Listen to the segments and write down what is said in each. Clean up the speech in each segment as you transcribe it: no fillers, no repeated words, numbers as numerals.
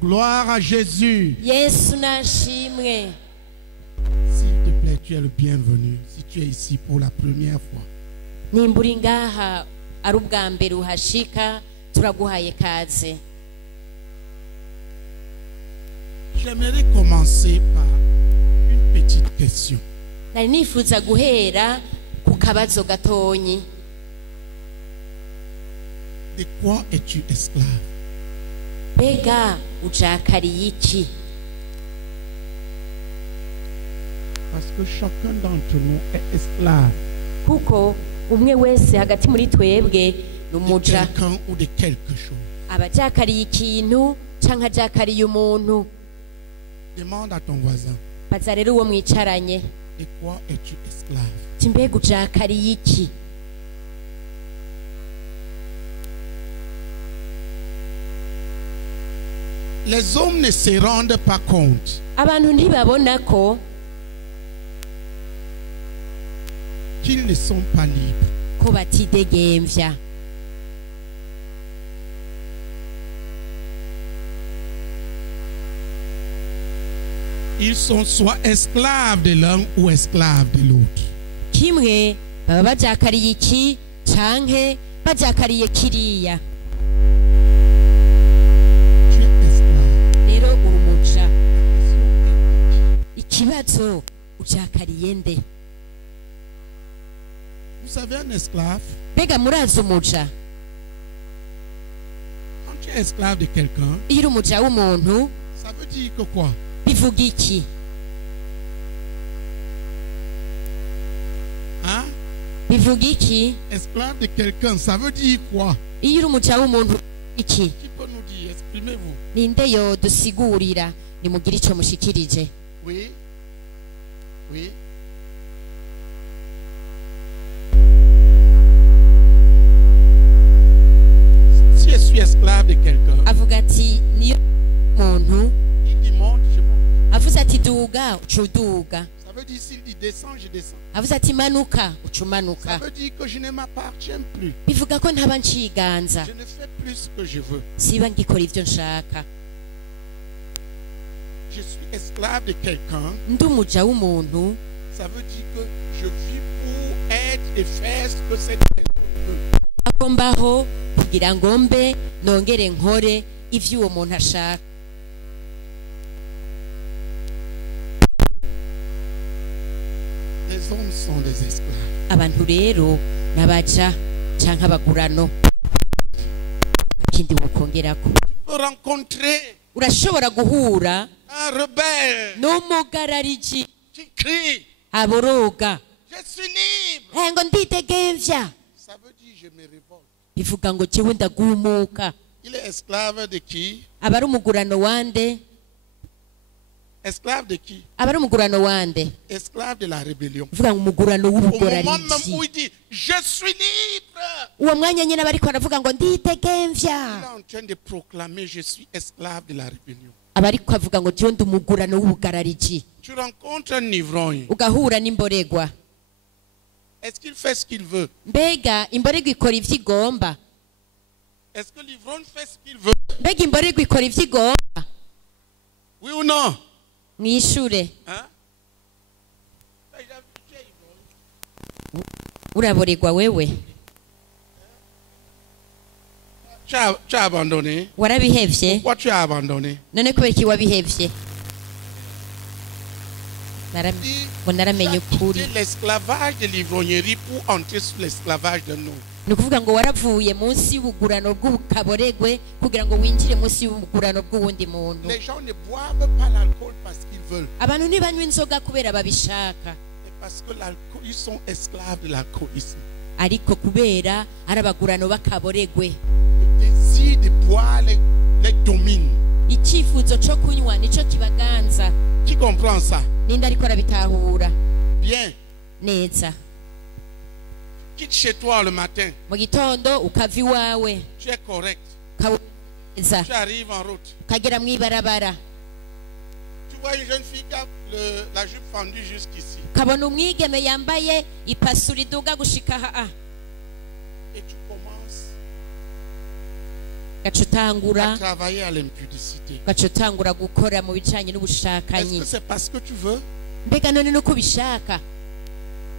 Gloire à Jésus. Yesu nashimwe. S'il te plaît, tu es le bienvenu. Si tu es ici pour la première fois, Nimburi ngaha ari ubwa mbere uhashika turaguhaye kaze. j'aimerais commencer par une petite question. Nari nifuza guhera ku kabazo gatonyi. De quoi es-tu esclave? Bega ujakariye iki? Parce que chacun d'entre nous est esclave Kuko umwe wese hagati muri twebwe de numuja. quelqu'un ou de quelque chose. Abajakariye ikintu canke ajakariye umuntu. Demande à ton voisin, Baza rero uwo mwicaranye. de quoi es-tu esclave? Ati mbega ujakariye iki? Les hommes ne se rendent pas compte Abantu ntibabona ko qu'ils ne sont pas libres. ko batidegemvya. Ils sont soit esclaves de l'un ou esclaves de l'autre. Kimwe baba bajakariye iki canke bajakariye kiriya. Tu es esclave. Rero urumuja. Ikibazo ujakariye nde? Vous savez, un esclave, Bega murazi umuja. quand tu es esclave de quelqu'un, Iyo uri umuja w'umuntu ça veut dire que quoi? bivuga iki? Hein? Bivuga iki? Esclave de quelqu'un, ça veut dire quoi? Iyo uri umuja w'umuntu iki? Qui peut nous dire? Exprimez-vous. Ninde yo dusigurira nimugire ico mushikirije? Oui. Oui. Si je suis esclave de quelqu'un, Avuga ati niyo muntu il dit monte, je monte. avuze ati duga ucuduga. Ça veut dire s'il dit descends, je descends. Avuze ati manuka Ça ucumanuka. veut dire que je ne m'appartiens plus. Bivuga ko ntaba nciganza. Je ne fais plus ce que je veux. Siba ngikora ivyo nshaka. Je suis esclave de quelqu'un. Ndi umuja w'umuntu Ça veut dire que je vis pour être et faire ce que cette personne veut. ako mbaho kugira ngo mbe nongere nkore ivyo uwo muntu ashaka. Les hommes sont des esclaves. Abantu rero nabaja canke abagurano. Ikindi wokongerako, Pour rencontrer urashobora guhura un rebelle n'umugarariji qui crie, aboroga je suis libre. ngo ndidegemvya. Ça veut dire je me révolte. Bivuga ngo jewe ndagumuka. Il est esclave de qui? Aba ari umugurano wande? Esclave de qui? Aba ari umugurano wande? Esclave de la rébellion. Bivuga ngo umugurano Au moment même où w'ubugorariji. il dit je suis libre, Uwo mwanya nyine aba ariko aravuga ngo il est ndidegemvya. en train de proclamer je suis esclave de la rébellion. Aba ariko avuga ngo jewe ndi umugurano w'ubugarariji. Tu rencontres un ivrogne. Ugahura n'imboregwa. Est-ce qu'il fait ce qu'il veut? Mbega imboregwa ikora ivyo igomba? Est-ce que l'ivrogne fait ce qu'il veut? Mbega imboregwa ikora ivyo igomba? Oui ou non? Mwishure. Hein? Uraboregwa wewe? Tu as abandonné. Warabihevye? Pourquoi tu as abandonné? None kubera iki wabihevye? Ngo naramenye ukuri. C'est l'esclavage de l'ivrognerie pour entrer sur l'esclavage de nous. Ni ukuvuga ngo waravuye munsi y'ubugurano bw'ubukaboregwe kugira ngo winjire munsi y'ubugurano bw'uwundi muntu. Les gens ne boivent pas l'alcool parce qu'ils veulent. Abantu ntibanywa inzoga kubera babishaka, Mais parce que l'alcool, ils sont esclaves de l'alcoolisme. ariko kubera ari abagurano b'akaboregwe. Le désir de boire les domine. Icyifuzo cyo kunywa nico kibaganza. Qui comprend ça? Ninde ariko arabitahura Bien. neza? Quitte chez toi le matin. Mu gitondo ukava iwawe Tu es correct. ukaweza Tu arrives en route. ukagera mw'ibarabara, Tu vois une jeune fille qui a la jupe fendue jusqu'ici. ukabona umwigeme yambaye ipasura iduga gushika aha. Et tu commences gacutangura à travailler à l'impudicité. gacutangura gukora mu bijanye Est-ce n'ubushakanyi que c'est parce que tu veux? mbega none nuko ubishaka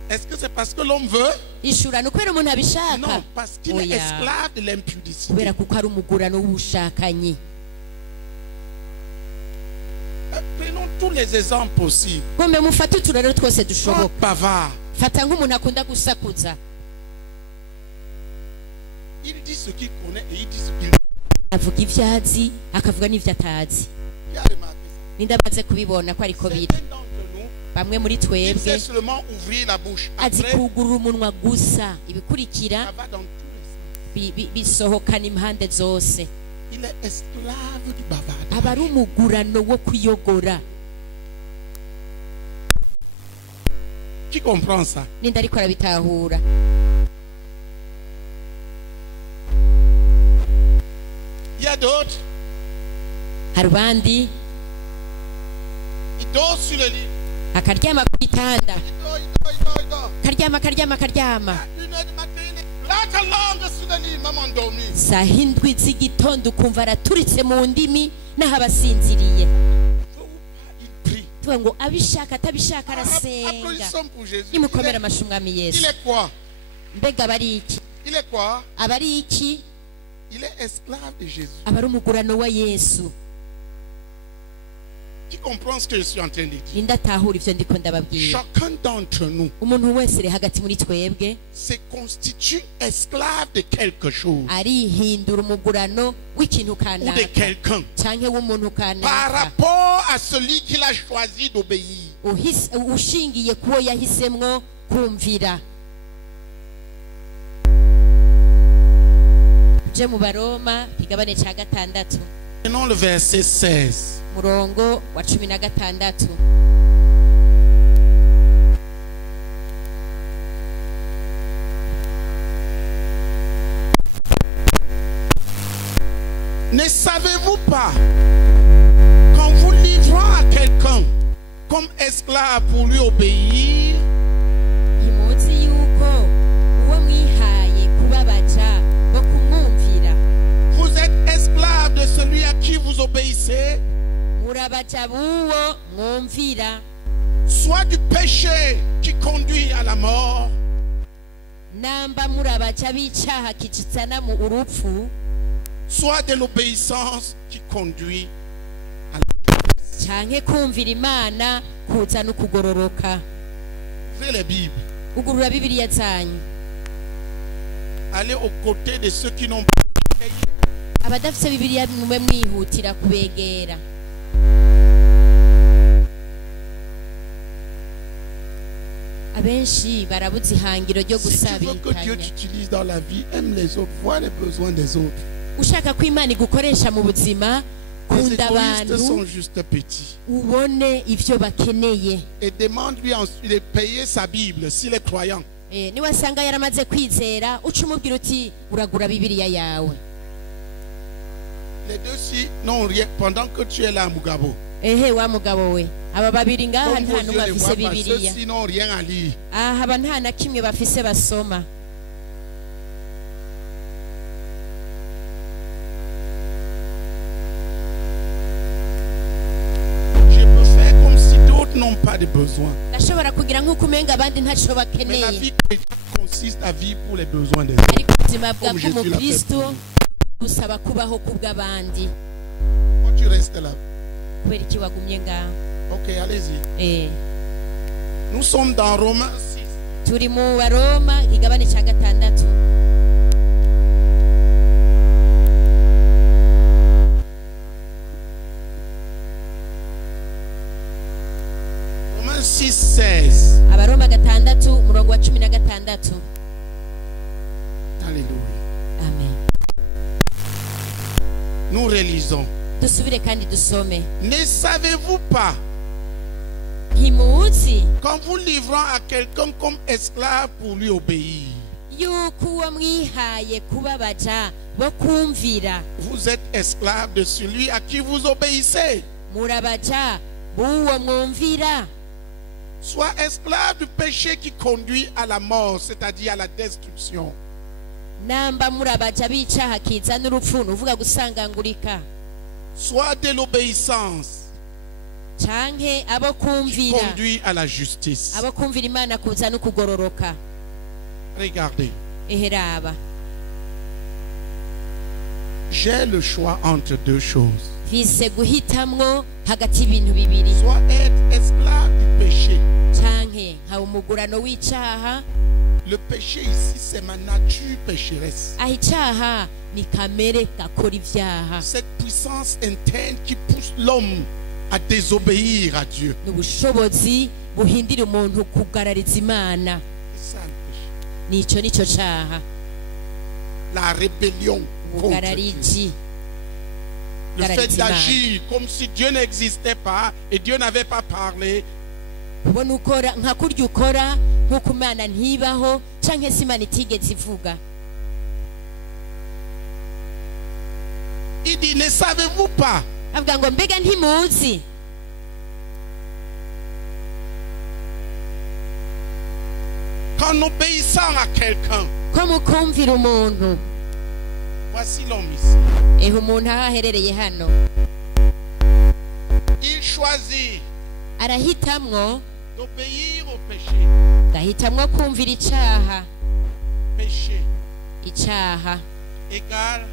Est-ce que c'est parce que l'homme veut? ishura ni kubera umuntu abishaka Non, parce qu'il est Oya. esclave de l'impudicité. kubera kuko ari umugurano w'ubushakanyi. Prenons tous les exemples possibles. ngombe mufate uturero twose Un dushoboka bavard, fata nk'umuntu akunda gusakuza il dit ce qu'il connaît et il dit ce qu'il avuga ivyo azi akavuga n'ivyo atazi. Qui a remarqué ça? nindabaze kubibona ko ariko biri Certains d'entre nous, bamwe muri il twebwe sait seulement ouvrir la bouche. azi Après, kugurura umunwa gusa ibikurikira ça va dans tous les sens. bisohokana impande zose. Il est esclave du bavard. aba ari umugurano wo kuyogora. Qui comprend ça? ninde ariko arabitahura? Il y a d'autres, hari abandi ils dorment sur le lit. akaryama ku gitanda Il dort. karyama À 1h du matin, il est là, ta langue sur le lit, maman endormie. saa hindwi z'igitondo ukumva araturitse mu ndimi n'aho abasinziriye. Faut ou pas, il prie. tuvuga ngo abishaka atabishaka arasenga. Applaudissons pour Jésus. nimukomere amashyi umwami Il yesu. est quoi? mbega aba ari iki? Il est quoi? aba ari iki? Il est esclave de Jésus. aba ari umugurano wa yesu. Qui comprend ce que je suis en train de dire? ninde atahura ivyo ndiko ndababwira? Chacun d'entre nous umuntu wese uri hagati muri twebwe se constitue esclave de quelque chose arihindura umugurano w'ikintu ou de kanaka quelqu'un canke w'umuntu par kanaka rapport à celui qu'il a choisi d'obéir. ushingiye kuwo yahisemwo kumvira. je mu baroma igabane ca gatandatu Prenons le verset 16. murongo wa 16. Ne savez-vous pas qu'en vous livrant à quelqu'un comme esclave pour lui obéir, ntimuzi yuko uwo mwihaye kubabaja bo kumwumvira vous êtes esclave de celui à qui vous obéissez, murabaja b'uwo mwumvira, soit du péché qui conduit à la mort, namba murabaja b'icaha kicitsana mu urupfu, soit de l'obéissance qui conduit à canke kumvira Imana kuza no kugororoka. Ouvrez les Bibles. ugurura bibiliya zanyu. Allez aux côtés de ceux qui n'ont pas payé. abadafise bibiliya mube mwihutira kubegera. abenshi barabuze ihangiro ryo Si tu veux que Dieu gusabikanya. t'utilise dans la vie, aime les autres, vois les besoins des autres. ushaka ko Imana igukoresha mu buzima, Les kunda égoïstes sont abantu juste petits. ubone ivyo bakeneye. Et demande-lui ensuite de payer sa Bible s'il est croyant. niwasanga yaramaze kwizera uca umubwira uti uragura bibiliya yawe. Les deux-ci n'ont rien pendant que tu es là, Mugabo. ehe wa mugabo we, aba babiri ngaha Comme nta vos n'umwe yeux ne afise voient pas, bibiliya. ceux-ci n'ont rien à lire. aha aba nta na kimwe bafise basoma. Je peux faire comme si d'autres n'ont pas de besoin. ndashobora kugira nk'uko umenga abandi ntaco Mais la bakeneye, vie chrétienne consiste à vivre pour les besoins des autres. ariko ubuzima bwa Comme Jésus l'a fait bw'umukristo pour busaba kubaho kubw'abandi. Pourquoi tu restes là? kubera iki wagumye ngaho? Ok, allez-y. Nous sommes dans Romains 6. turi mu baroma igabane ca gatandatu. Romains 6, 16. abaroma gatandatu umurongo wa 16. Alléluia. amen. Nous relisons. dusubire kandi dusome. Ne savez-vous pas ntimuzi qu'en vous livrant à quelqu'un comme esclave pour lui obéir, yuko uwo mwihaye kubabaja bo kumvira, vous êtes esclave de celui à qui vous obéissez, murabaja b'uwo mwumvira, soit esclave du péché qui conduit à la mort, c'est-à-dire à la destruction. namba murabaja b'icaha kiza n'urupfu nuvuga gusangangurika soit de l'obéissance canke abo qui kumvira conduit à la justice. abo kumvira Imana kuza no kugororoka. Regardez, Eheraba j'ai le choix entre deux choses. vise guhitamwo hagati y'ibintu bibiri, Soit être esclave du péché. canke nkaba umugurano w'icaha. Le péché ici, c'est ma nature pécheresse. Aho icaha ni kamere gakora ivyaha, Cette puissance interne qui pousse l'homme à désobéir à Dieu. ni ubushobozi buhindira umuntu kugarariza Imana. C'est ça le péché. Nico nico caha, La rébellion contre Dieu. ubugarariji. Le fait Garariza Imana. d'agir comme si Dieu n'existait pas et Dieu n'avait pas parlé. Ubona ukora nka kurya ukora nk'uko Imana ntibaho canke se Imana itigeze ivuga. Il dit, ne savez-vous pas Avuga ngo mbega ntimuzi qu'en obéissant à quelqu'un, ko mukumvira umuntu. voici l'homme ici, Umuntu aho aherereye hano il choisit arahitamwo, d'obéir au péché. gahitamwo kumvira icaha. Péché Icaha égale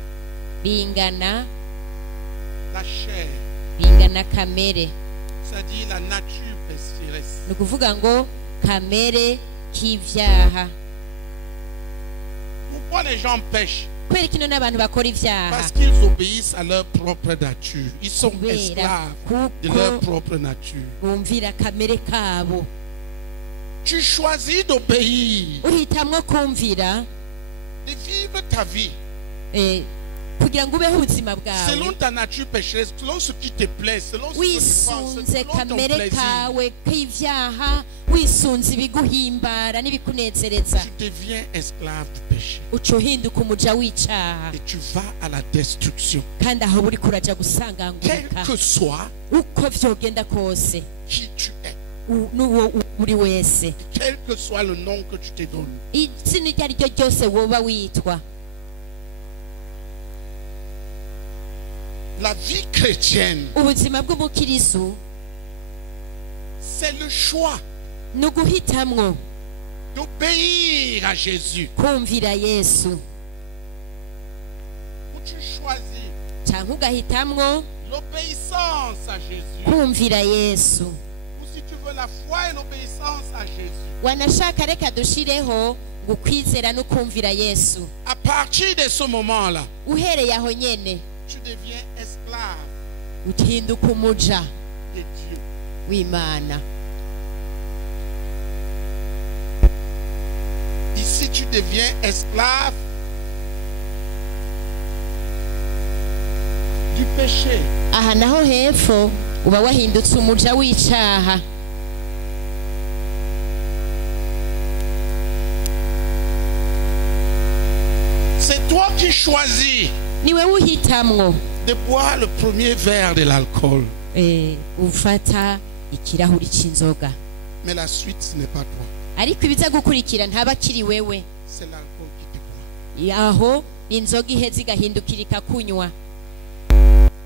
bingana la chair, bingana kamere, c'est-à-dire la nature pécheresse. ni ukuvuga ngo kamere k'ivyaha. Pourquoi les gens pêchent? Kubera kino n'abantu bakora ivyaha, Parce qu'ils obéissent à leur propre nature. Ils sont kubera esclaves de leur kuko propre nature. bumvira kamere kabo. Tu choisis d'obéir, Uhitamwo kumvira de vivre ta vie kugira ngo ubeho ubuzima selon bwawe ta nature pécheresse, selon ce qui te plaît, selon ce que tu penses, wisunze selon ton kamere plaisir. kawe k'ivyaha, wisunze ibiguhimbara n'ibikunezereza, Tu deviens esclave du péché uca uhinduka umuja w'icaha, et tu vas à la destruction. kandi aho buri kuraja Quel gusangangurika. que soit Uko vyogenda kose qui tu es, n'uwo uri wese, quel que soit le nom que tu te donnes, izina iryo ari ryo ryose woba witwa, la vie chrétienne, ubuzima bw'umukirisu c'est le choix ni uguhitamwo d'obéir à Jésus. kumvira Yesu, Ou tu choisis canke ugahitamwo l'obéissance à Jésus. kumvira Yesu. Ou si tu veux la foi et l'obéissance à Jésus. Wanashaka reka dushireho ngo ukwizera no kumvira Yesu. À partir de ce moment-là, Uhereye aho nyene tu deviens esclave uhinduka umuja de Dieu. w'Imana. Ici, tu deviens esclave du péché. Aha naho hepfo uba wahindutse umuja w'icaha. C'est toi qui choisis Niwe uhitamwo de boire le premier verre de l'alcool. ufata ikirahuri c'inzoga, Mais la suite, ce n'est pas toi. ariko ibiza gukurikira ntaba akiri wewe. C'est l'alcool qui te prend. Aho inzoga iheze igahindukira ikakunywa.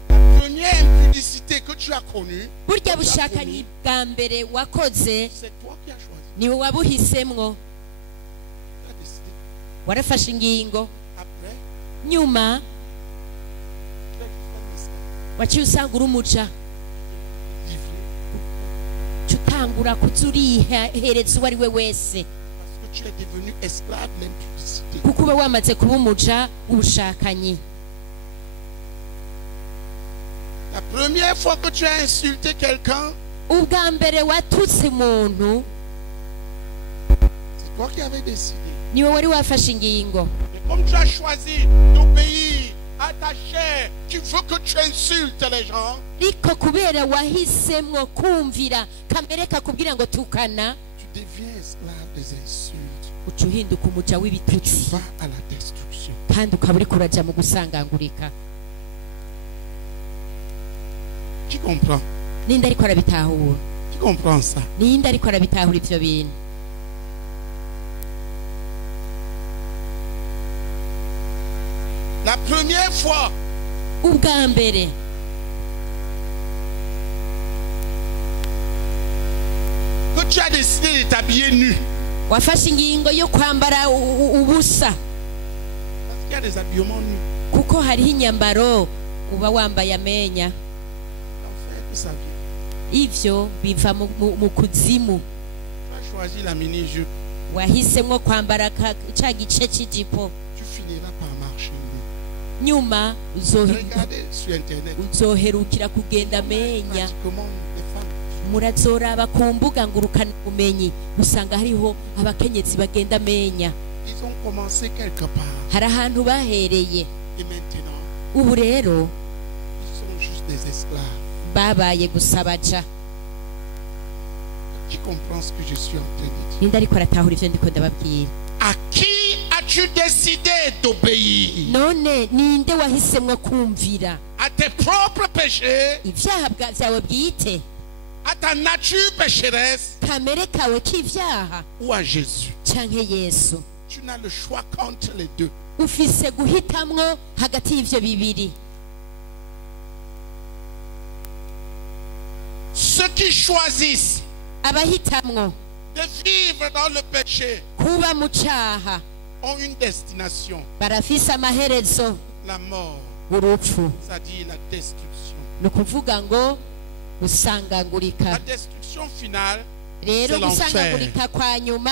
La première impudicité que tu as connue, Burya bushakanyi bwa mbere wakoze c'est toi qui as choisi. niwe wabuhisemwo, Tu as décidé. warafashe ingingo, Après, nyuma tu as fait un waciye usanga uri umuja, livré. ca utangura kuza urihereza uwo ari we wese, Parce que tu es devenu esclave de l'impudicité. kuko uba wamaze kuba umuja w'ubushakanyi. La première fois que tu as insulté quelqu'un, Ubwa mbere watutse umuntu c'est toi qui avais décidé. niwe wari wafashe ingingo, Mais comme tu as choisi d'obéir à ta chair, tu veux que tu insultes les gens, ariko kubera wahisemwo kumvira kamere kakubwira ngo tukana, tu deviens esclave des insultes. uca uhinduka umuja Tu w'ibitutsi, vas à la destruction. kandi ukaba uriko uraja mu gusangangurika. Qui comprend? Ninde ariko arabitahura? Qui comprend ça? Ninde ariko arabitahura ivyo bintu? première fois ubwa mbere que tu as décidé de t'habiller nu, wafashe ingingo yo kwambara ubusa, parce qu'il y a des habillements nus, kuko hariho inyambaro uba wambaye amenya, l'enfer que ça vient. ivyo biva mu kuzimu. Tu as choisi la mini-jupe, Wahisemwo kwambara ca gice c'ijipo, tu finiras par marcher nu. nyuma Regardez sur internet, uzoherukira kugenda amenya. pratiquement les femmes. Murazoraba ku mbuga ngurukana ubumenyi usanga hariho abakenyezi bagenda amenya. Ils ont commencé quelque part. Hari ahantu bahereye, Et maintenant, ubu rero ils sont juste des esclaves. babaye gusa baja. Qui comprend ce que je suis en train de dire? Ninde ariko aratahura ivyo ndiko ndababwira? À qui as-tu décidé d'obéir? None ninde wahisemwo kumvira À tes propres péchés, ivyaha vyawe bwite, à ta nature pécheresse kamere kawe k'ivyaha, ou à Jésus? canke Yesu? Tu n'as le choix qu'entre les deux. Ufise guhitamwo hagati y'ivyo bibiri. Ceux qui choisissent Abahitamwo de vivre dans le péché kuba mu caha ont une destination, barafise amaherezo, la mort, urupfu. c'est-à-dire la destruction. Ni ukuvuga ngo La gusangagurika. destruction finale, Rero c'est l'enfer. gusangagurika kwa nyuma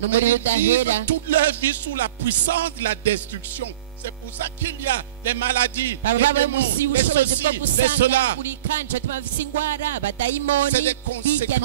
ni Mais umuriro ils vivent udahera. toute leur vie sous la puissance de la destruction. C'est pour ça qu'il y a les maladies, baba les babaye démons, munsi les y'ubushobozi ceci, bwo les cela. gusangagurika, nico gituma bafise ingwara, C'est abadayimoni, des hirya na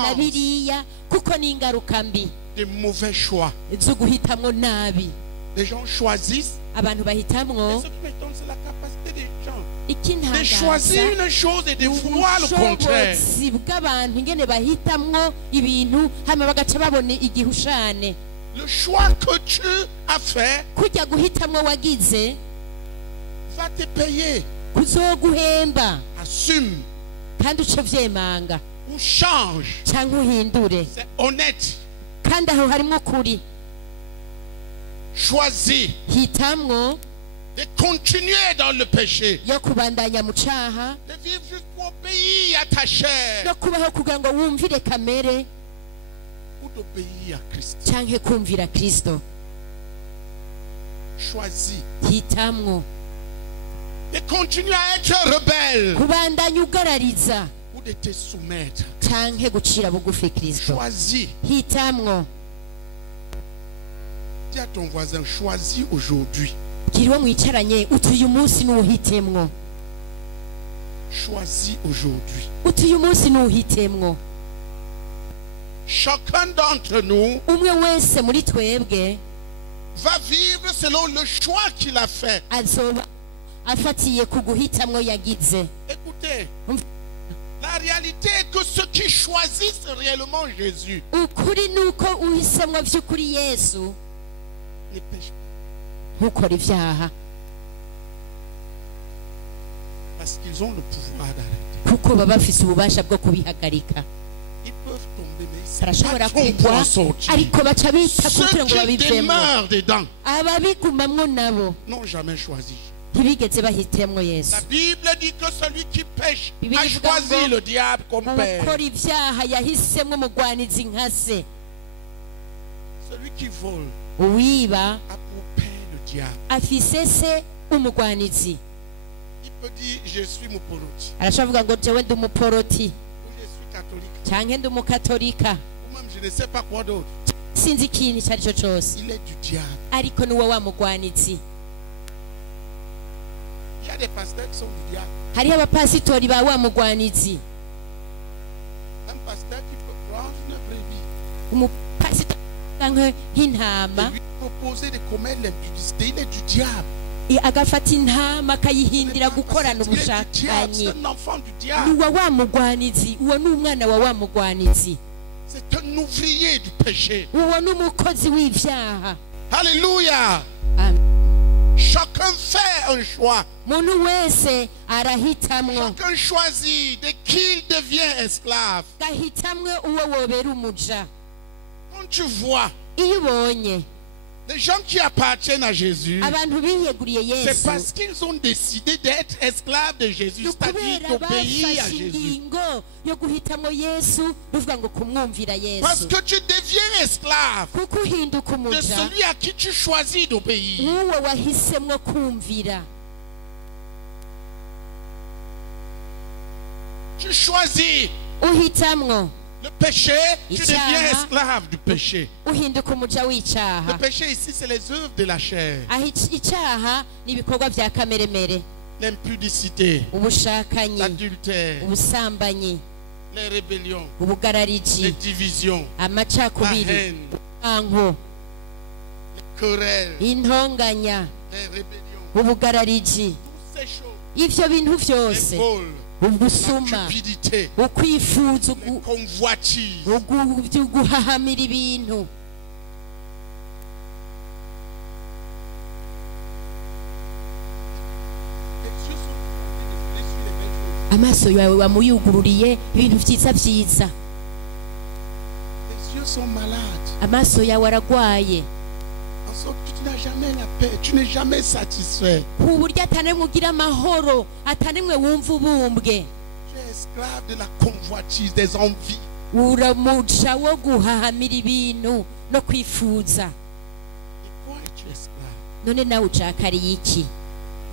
conséquences biriya, kuko ni ingaruka mbi des mauvais choix. zo guhitamwo nabi. Les gens choisissent. Abantu Et bahitamwo, ce qui m'étonne, c'est la capacité des gens de ikintangaza choisir une chose et de vouloir le contraire. ubushobozi bw'abantu ingene bahitamwo ibintu hama bagaca babona igihushane. Le choix que tu as fait Kujya guhitamwo wagize va te payer. kuzoguhemba, Assume kandi uce vyemanga ou change. canke uhindure, C'est honnête. kandi aho harimwo ukuri. Choisis Hitamwo de continuer dans le péché, yo kubandanya mu caha, de vivre juste pour obéir à ta chair no kubaho kugira ngo wumvire kamere ou d'obéir à Christ. canke kumvira Kristo. Choisis Hitamwo de continuer à être rebelle kubandanya ugarariza ou de te soumettre. canke gucira bugufi Kristo. Choisis. Hitamwo. Dis à ton voisin, choisis aujourd'hui. Kiriho mwicaranye utuye umunsi n'uhitemwo, Choisis aujourd'hui. utuye umunsi n'uhitemwo. Chacun d'entre nous Umwe wese muri twebwe va vivre selon le choix qu'il a fait. azoba afatiye ku guhitamwo yagize. Écoutez, la réalité est que ceux qui choisissent réellement Jésus Ukuri nuko uhisemwo vy'ukuri Yesu ne pêchent pas ntukora ivyaha, parce qu'ils ont le pouvoir d'arrêter. kuko baba bafise ububasha bwo kubihagarika. Ils peuvent tomber, mais ils Barashobora ne sont kugwa pas sortir. ariko baca bita Ceux kugira ngo qui babivemwo. demeurent dedans Ababigumamwo nabo n'ont jamais choisi. ntibigeze bahitemwo Yesu. La Bible dit que celui qui pêche Bibiliya a ivuga choisi ngo le diable comme père. ukora ivyaha yahisemwo umugwanizi nka se. Celui qui vole Uwiba a pour père le diable. afise se umugwanizi. Il peut dire je suis Muporoti Arashavuga ngo jewe ndi umuporoti ou je suis catholique canke ndi umukatolika, ou même je ne sais pas quoi d'autre. sinzi ikintu icyo ari cyo cose, Il est du diable. ariko niwe wa mugwanizi. Il y a des pasteurs qui sont du diable. Hariho abapasitori ba wa mugwanizi. Un pasteur qui peut prendre une brebis Umupasitori canke nk'intama et lui proposer de commettre l'impudicité. Il est du diable. agafata intama akayihindira gukorana Il est du diable. ubushakanyi. C'est un enfant du Ni diable. wa mugwanizi, uwo ni umwana wa mugwanizi, C'est un ouvrier du péché. uwo ni umukozi w'ivyaha. Alléluia. Amen. Chacun fait un choix. Muntu wese arahitamwo, Chacun choisit de qui il devient esclave. gahitamwe uwo wobera umuja. Quand tu vois Iyo ubonye Les gens qui appartiennent à Jésus, abantu biyeguriye c'est yesu parce qu'ils ont décidé d'être esclaves de Jésus, ni c'est-à-dire ukubera d'obéir à bafashe Jésus. ingingo yo guhitamo yesu bivuga ngo kumwumvira Parce yesu que tu deviens esclave kuko uhinduka de umuja celui à qui tu choisis d'obéir. uwo wahisemwo kumvira. Tu choisis Uhitamwo le péché, tu Icyaha. deviens esclave du péché. uhinduka umuja Le w'icaha. péché ici, c'est les œuvres de la chair. aho icyaha ni ibikorwa bya kameremere, L'impudicité, ubushakanyi, l'adultère, ubusambanyi, les rébellions, les ubugarariji, divisions, la amacakubiri, haine, anko, les querelles, intonganya, les rébellions. ubugarariji, Toutes ces choses, ivyo bintu les vyose, vols, ubusuma, la cupidité, ukwifuza les convoitises, guhahamira ibintu. les yeux sont tournés sur les belles choses. Amaso yawe wamuyugururiye ibintu vyiza vyiza, Les yeux sont malades. amaso yawe aragwaye En sorte que tu n'as jamais la paix, tu n'es jamais satisfait. ku buryo atanemwe ugira amahoro, atanemwe wumva ubumbwe. Tu es esclave de la convoitise, des envies. uramuca wo guhahamira ibintu no kwifuza. Et quoi es-tu esclave? None nawe ucakariye iki?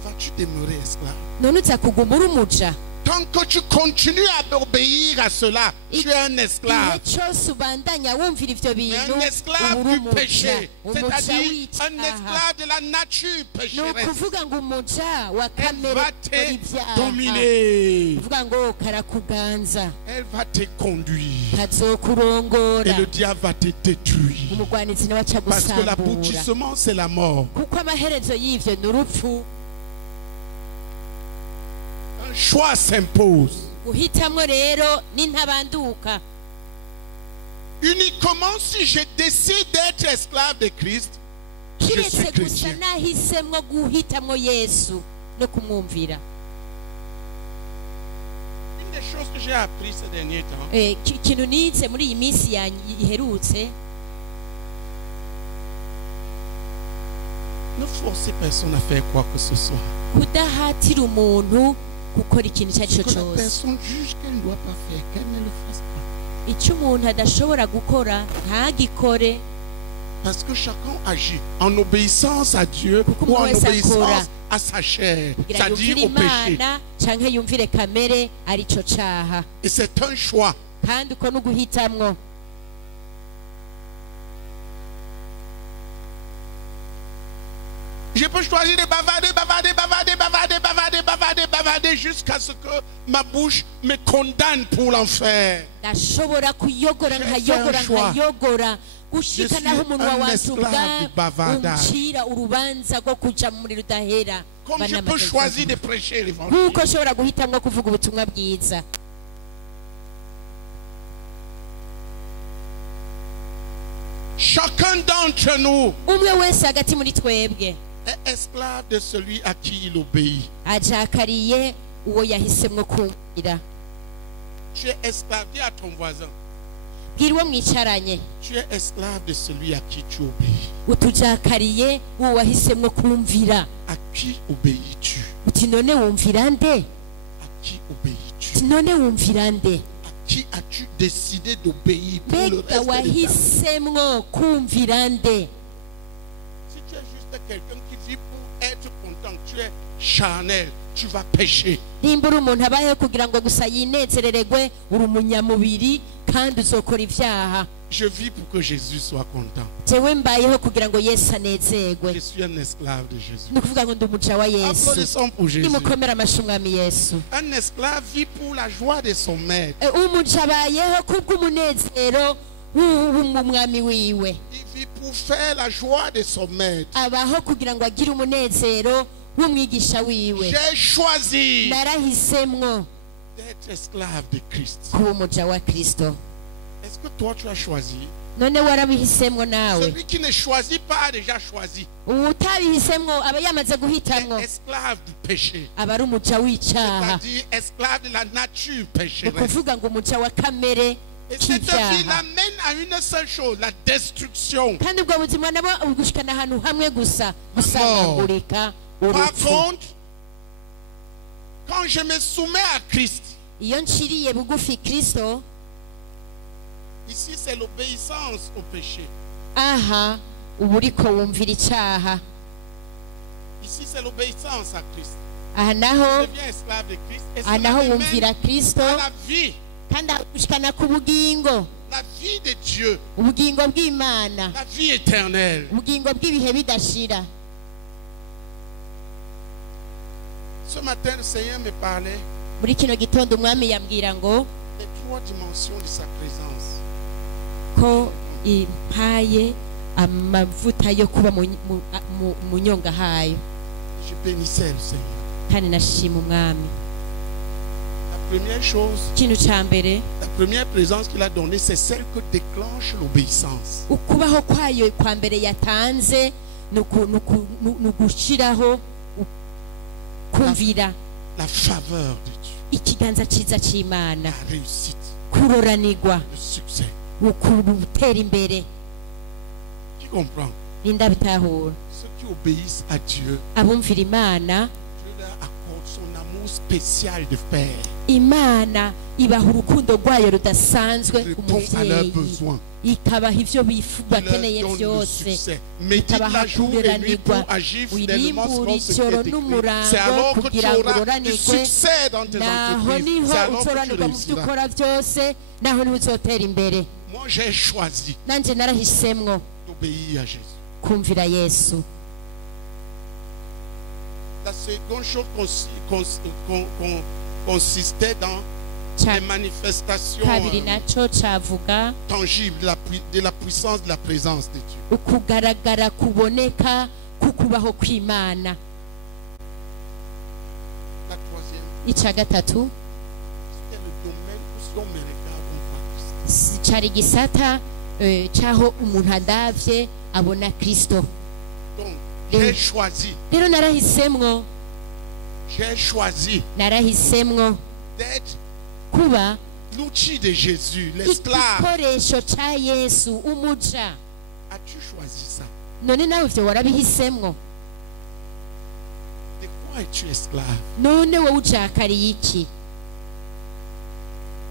Vas-tu demeurer esclave? None uza kuguma uri umuja? Tant que tu continues à obéir à cela, tu es un igihe esclave. cyose ubandanya wumvira ivyo Mais bintu un uba esclave uri du umuja, péché, umuja c'est-à-dire un w'icaha. esclave de la nature Ni pécheresse. ukuvuga ngo umuja wa Elle kamere va ukora te ivyaha, dominer. uvuga ngo karakuganza, Elle va te conduire. kazokurongora, Et le diable va te détruire. umugwanizi nawe aca Parce que gusambura, l'aboutissement, c'est la mort. kuko amaherezo y'ivyo ni urupfu. Un choix s'impose. Guhitamwo rero ni ntabanduka. Uniquement si je décide d'être esclave de Christ, je suis kiretse gusa chrétien. nahisemwo guhitamwo yesu no kumwumvira. Une des choses que j'ai appris ces derniers temps, Ikintu nize muri iyi minsi iherutse, ne forcez personne à faire quoi que ce soit. kudahatira umuntu gukora ikintu icyo ari cyo Que la cyose. personne juge qu'elle ne doit pas faire, qu'elle ne le fasse pas. icyo umuntu adashobora gukora ntagikore, Parce que chacun agit en obéissance à Dieu Kuko ou en umuntu wese obéissance akora à sa chair, kugira ngo c'est-à-dire yumvire au péché. imana canke yumvire kamere ari cyo caha, Et c'est un choix. kandi uko n'uguhitamwo. Je peux choisir de bavarder jusqu'à ce que ma bouche me condamne pour l'enfer. ndashobora kuyogora Je nkayogora fais un choix. nkayogora gushika Je suis naho umunwa un wanjye esclave du bavardage. uncira urubanza rwo kuja mu muriro udahera. Comme je Bana peux amategeko. choisir de prêcher l'évangile. nk'uko nshobora guhitamwo kuvuga ubutumwa bwiza. Chacun d'entre nous umwe wese hagati muri twebwe est esclave de celui à qui il obéit. ajakariye uwo yahisemwo kumvira. Tu es esclave, dis à ton voisin, bwira uwo mwicaranye, tu es esclave de celui à qui tu obéis. utujakariye uwo wahisemwo kumvira. À qui obéis-tu? uti none wumvira nde? À qui obéis-tu? uti none wumvira nde? À qui as-tu décidé d'obéir pour le mbega reste de ta vie? wahisemwo kumvira nde? Si tu es juste quelqu'un qui vit pour être content, tu es charnel, tu vas pécher. nimba uri umuntu abayeho kugira ngo gusa yinezerererwe, uri umunyamubiri kandi uzokora ivyaha. Je vis pour que Jésus soit content. jewe mbayeho kugira ngo yesu anezerwe. Je suis un esclave de Jésus. ni ukuvuga ngo ndi umuja wa yesu. Applaudissons pour Jésus. nimukomere amashyi umwami yesu. Un esclave vit pour la joie de son maître. umuja abayeho kubw'umunezero w'umwami wiwe. Il vit pour faire la joie de son maître. abaho kugira ngo agire umunezero w'umwigisha wiwe. J'ai choisi narahisemwo d'être esclave de Christ. kuba umuja wa kristo. Est-ce que toi tu as choisi? none warabihisemwo nawe? Celui qui ne choisit pas a déjà choisi. utabihisemwo aba yamaze guhitamwo, Esclave du péché. aba ari umuja w'icaha. C'est-à-dire esclave de la nature ni pécheresse. ukuvuga ngo umuja wa kamere Et cette vie k'ibyaha l'amène à une seule chose, la destruction. kandi ubwo buzima nabo bugushikana ahantu hamwe gusa gusangagurika Par urupfu. contre, quand je me soumets à Christ, iyo nciriye bugufi kristo, ici c'est l'obéissance au péché. aha uba uriko wumvira icyaha, Ici c'est l'obéissance à Christ. aha Je naho deviens esclave de Christ. Et aha cela naho me wumvira mène kristo à la vie, kandi gushikana ku bugingo, la vie de Dieu, ubugingo bw'Imana, la vie éternelle. ubugingo bw'ibihe bidashira. Ce matin, le Seigneur me parlait Muri kino gitondo umwami yambwira ngo des 3 dimensions de sa présence. ko impaye amavuta yo kuba mu nyonga hayo, Je bénissais le Seigneur. kandi nashima umwami. La première chose, Ikintu ca mbere, la première présence qu'il a donnée, c'est celle que déclenche l'obéissance. ukubaho kwayo kwa mbere yatanze ni ugushiraho kumvira La faveur de Dieu, ikiganza ciza c'Imana, la réussite, kuroranirwa, le succès. gutera imbere. Qui comprend? Nindabitahura Ceux qui obéissent à Dieu, abumvira Imana, Dieu leur accorde son amour spécial de père. Imana ibaha urukundo rwayo rudasanzwe ku Répond à leurs muvyeyi, besoins. ikabaha ivyo Il bakeneye leur donne le vyose, succès. Médite ikabaha la jour et nuit pour kuguranirwa, agir fidèlement wirimbura selon ce qui ijoro est écrit. n'umurango C'est alors que tu kugira ngo auras du uroranirwe, succès dans tes naho entreprises. niho C'est alors que tu uzoranirwa mu vyo réussiras. ukora vyose, naho niho uzotera imbere. Moi, j'ai choisi Nanje narahisemwo d'obéir à Jésus. kumvira Yesu. La seconde chose consistait dans Ca les manifestations kabiri naco cavuga tangibles de la puissance de la présence de Dieu. ukugaragara kuboneka kukubaho kw'Imana. La troisième, Ica gatatu c'était le domaine où si on me regarde, on voit Christ. cari gisata caho umuntu adavye abona Kristo. Donc, Et- j'ai choisi Rero narahisemwo d'être kuba l'outil de Jésus, l'esclave. igikoresho ca Yesu, umuja. As-tu choisi ça? None nawe ivyo warabihisemwo? De quoi es-tu esclave? None wowe ujakariye iki?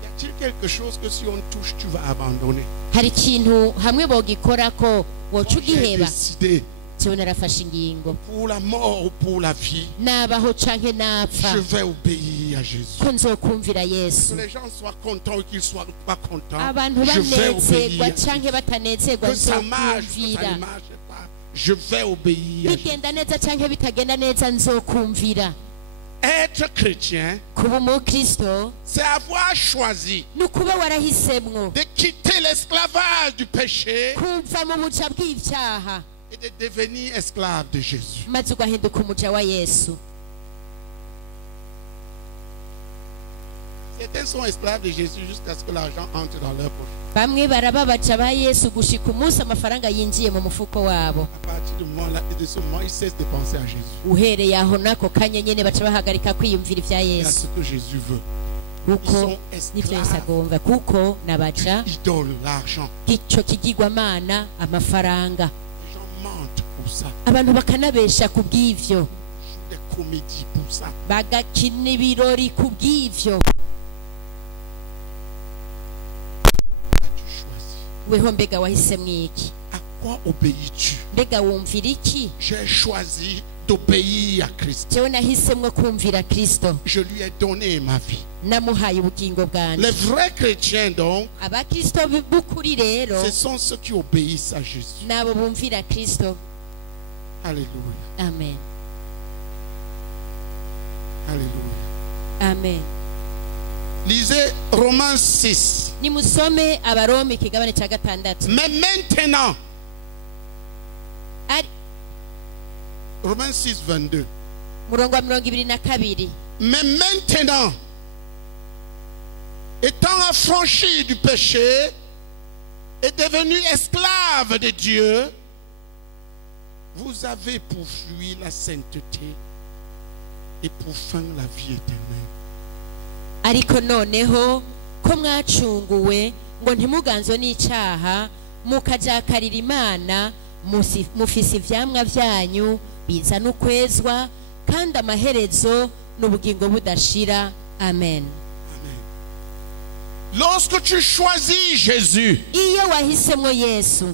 Y a-t-il quelque chose que si on touche, tu vas abandonner? Hari ikintu hamwe bogikorako woca J'ai ugiheba? décidé, Jewe narafashe ingingo, pour la mort ou pour la vie, nabaho canke napfa je vais obéir à Jésus. ko nzokumvira Que Yesu. les gens soient contents ou qu'ils soient pas contents, Abantu je vais obéir banezerwa à canke Jésus. batanezerwa Que ça marche, que ça nzokumvira, ne marche pas, je vais obéir à Jésus. bigenda neza canke bitagenda neza nzokumvira. Être chrétien, Kuba umukristo c'est avoir choisi ni ukuba warahisemwo de quitter l'esclavage du péché kuva mu buja bw'ivyaha et de devenir esclave de Jésus. maze ugahinduka umuja wa Yesu. Certains sont esclaves de Jésus jusqu'à ce que l'argent entre dans leur poche. Bamwe baraba baja ba Yesu gushika umunsi amafaranga yinjiye mu mufuko wabo, À partir de ce moment, ils cessent de penser à Jésus. uhereye aho nako kanya nyene baca bahagarika kwiyumvira ivya Et à Yesu, ce que Jésus veut. Ils kuko sont nivyo Yesu esclaves agomba, kuko nabaja idole, l'argent. ico kigirwamana amafaranga. Les gens mentent pour ça. Abantu bakanabesha ku bw'ivyo, Ils jouent des comédies pour ça. bagakina ibirori ku bw'ivyo. As-tu choisi? Weho mbega wahisemwo iki? À quoi obéis-tu? Mbega wumvira iki? J'ai choisi d'obéir à Christ. Jewe nahisemwo kumvira Kristo, Je lui ai donné ma vie. namuhaye ubugingo bwanje. Les vrais chrétiens, donc, Abakristo b'ukuri rero ce sont ceux qui obéissent à Jésus. nabo bumvira Kristo. Alléluia. Amen, Alléluia. amen. Lisez Romains 6. Nimusome Abaroma ikigabane ca gatandatu. Mais maintenant, Ari Romains 6, 22. murongo wa 22. Mais maintenant, étant affranchi du péché et devenu esclave de Dieu, vous avez pour fruit la sainteté et pour fin la vie éternelle. Ariko noneho ko mwacunguwe ngo ntimuganzwe n'icaha mukajakarira imana mufise ivyamwa vyanyu bizana ukwezwa kandi amaherezo n'ubugingo budashira. Amen. Lorsque tu choisis Jésus, iyo wahisemwo Yesu,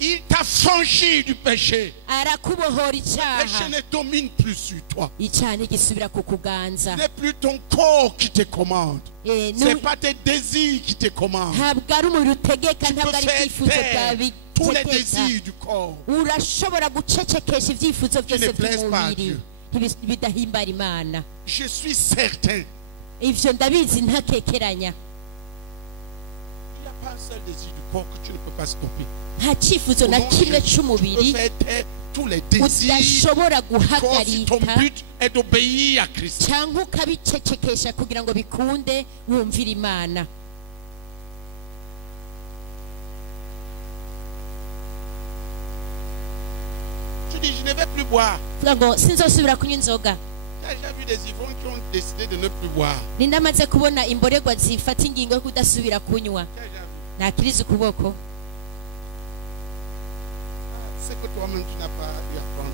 il t'affranchit du péché. arakubohora Le péché icaha, ne domine plus sur toi. icaha ntigisubira Ce kukuganza. n'est plus ton corps qui te commande. Eh, Ce n'est pas tes désirs qui te commandent. ntabwo ari umubiri utegeka, Tu peux ntabwo ari faire ibyifuzo taire byawe tous les bitegeka. désirs du corps. urashobora gucecekesha ibyifuzo byose ne plaise pas à by'umubiri bidahimbara Imana. Je suis certain. Ivyo ndabizi ntakekeranya. Il n'y a pas un seul désir du corps que tu ne peux pas stopper. nta cyifuzo na kimwe Tu cy'umubiri peux faire taire tous les désirs. udashobora Toi, si ton guhagarika but est d'obéir à Christ. cyangwa ukabicecekesha kugira ngo bikunde wumvire Imana. Tu dis, je ne vais plus boire. Vuga ngo sinzosubira kunywa inzoga. J'ai déjà vu des ivrognes qui ont décidé de ne plus boire. Ni ndamaze kubona imborerwa zifata ingingo yo kudasubira kunywa. J'ai déjà vu. nakiriza ukuboko. C'est que toi-même tu n'as pas eu à prendre.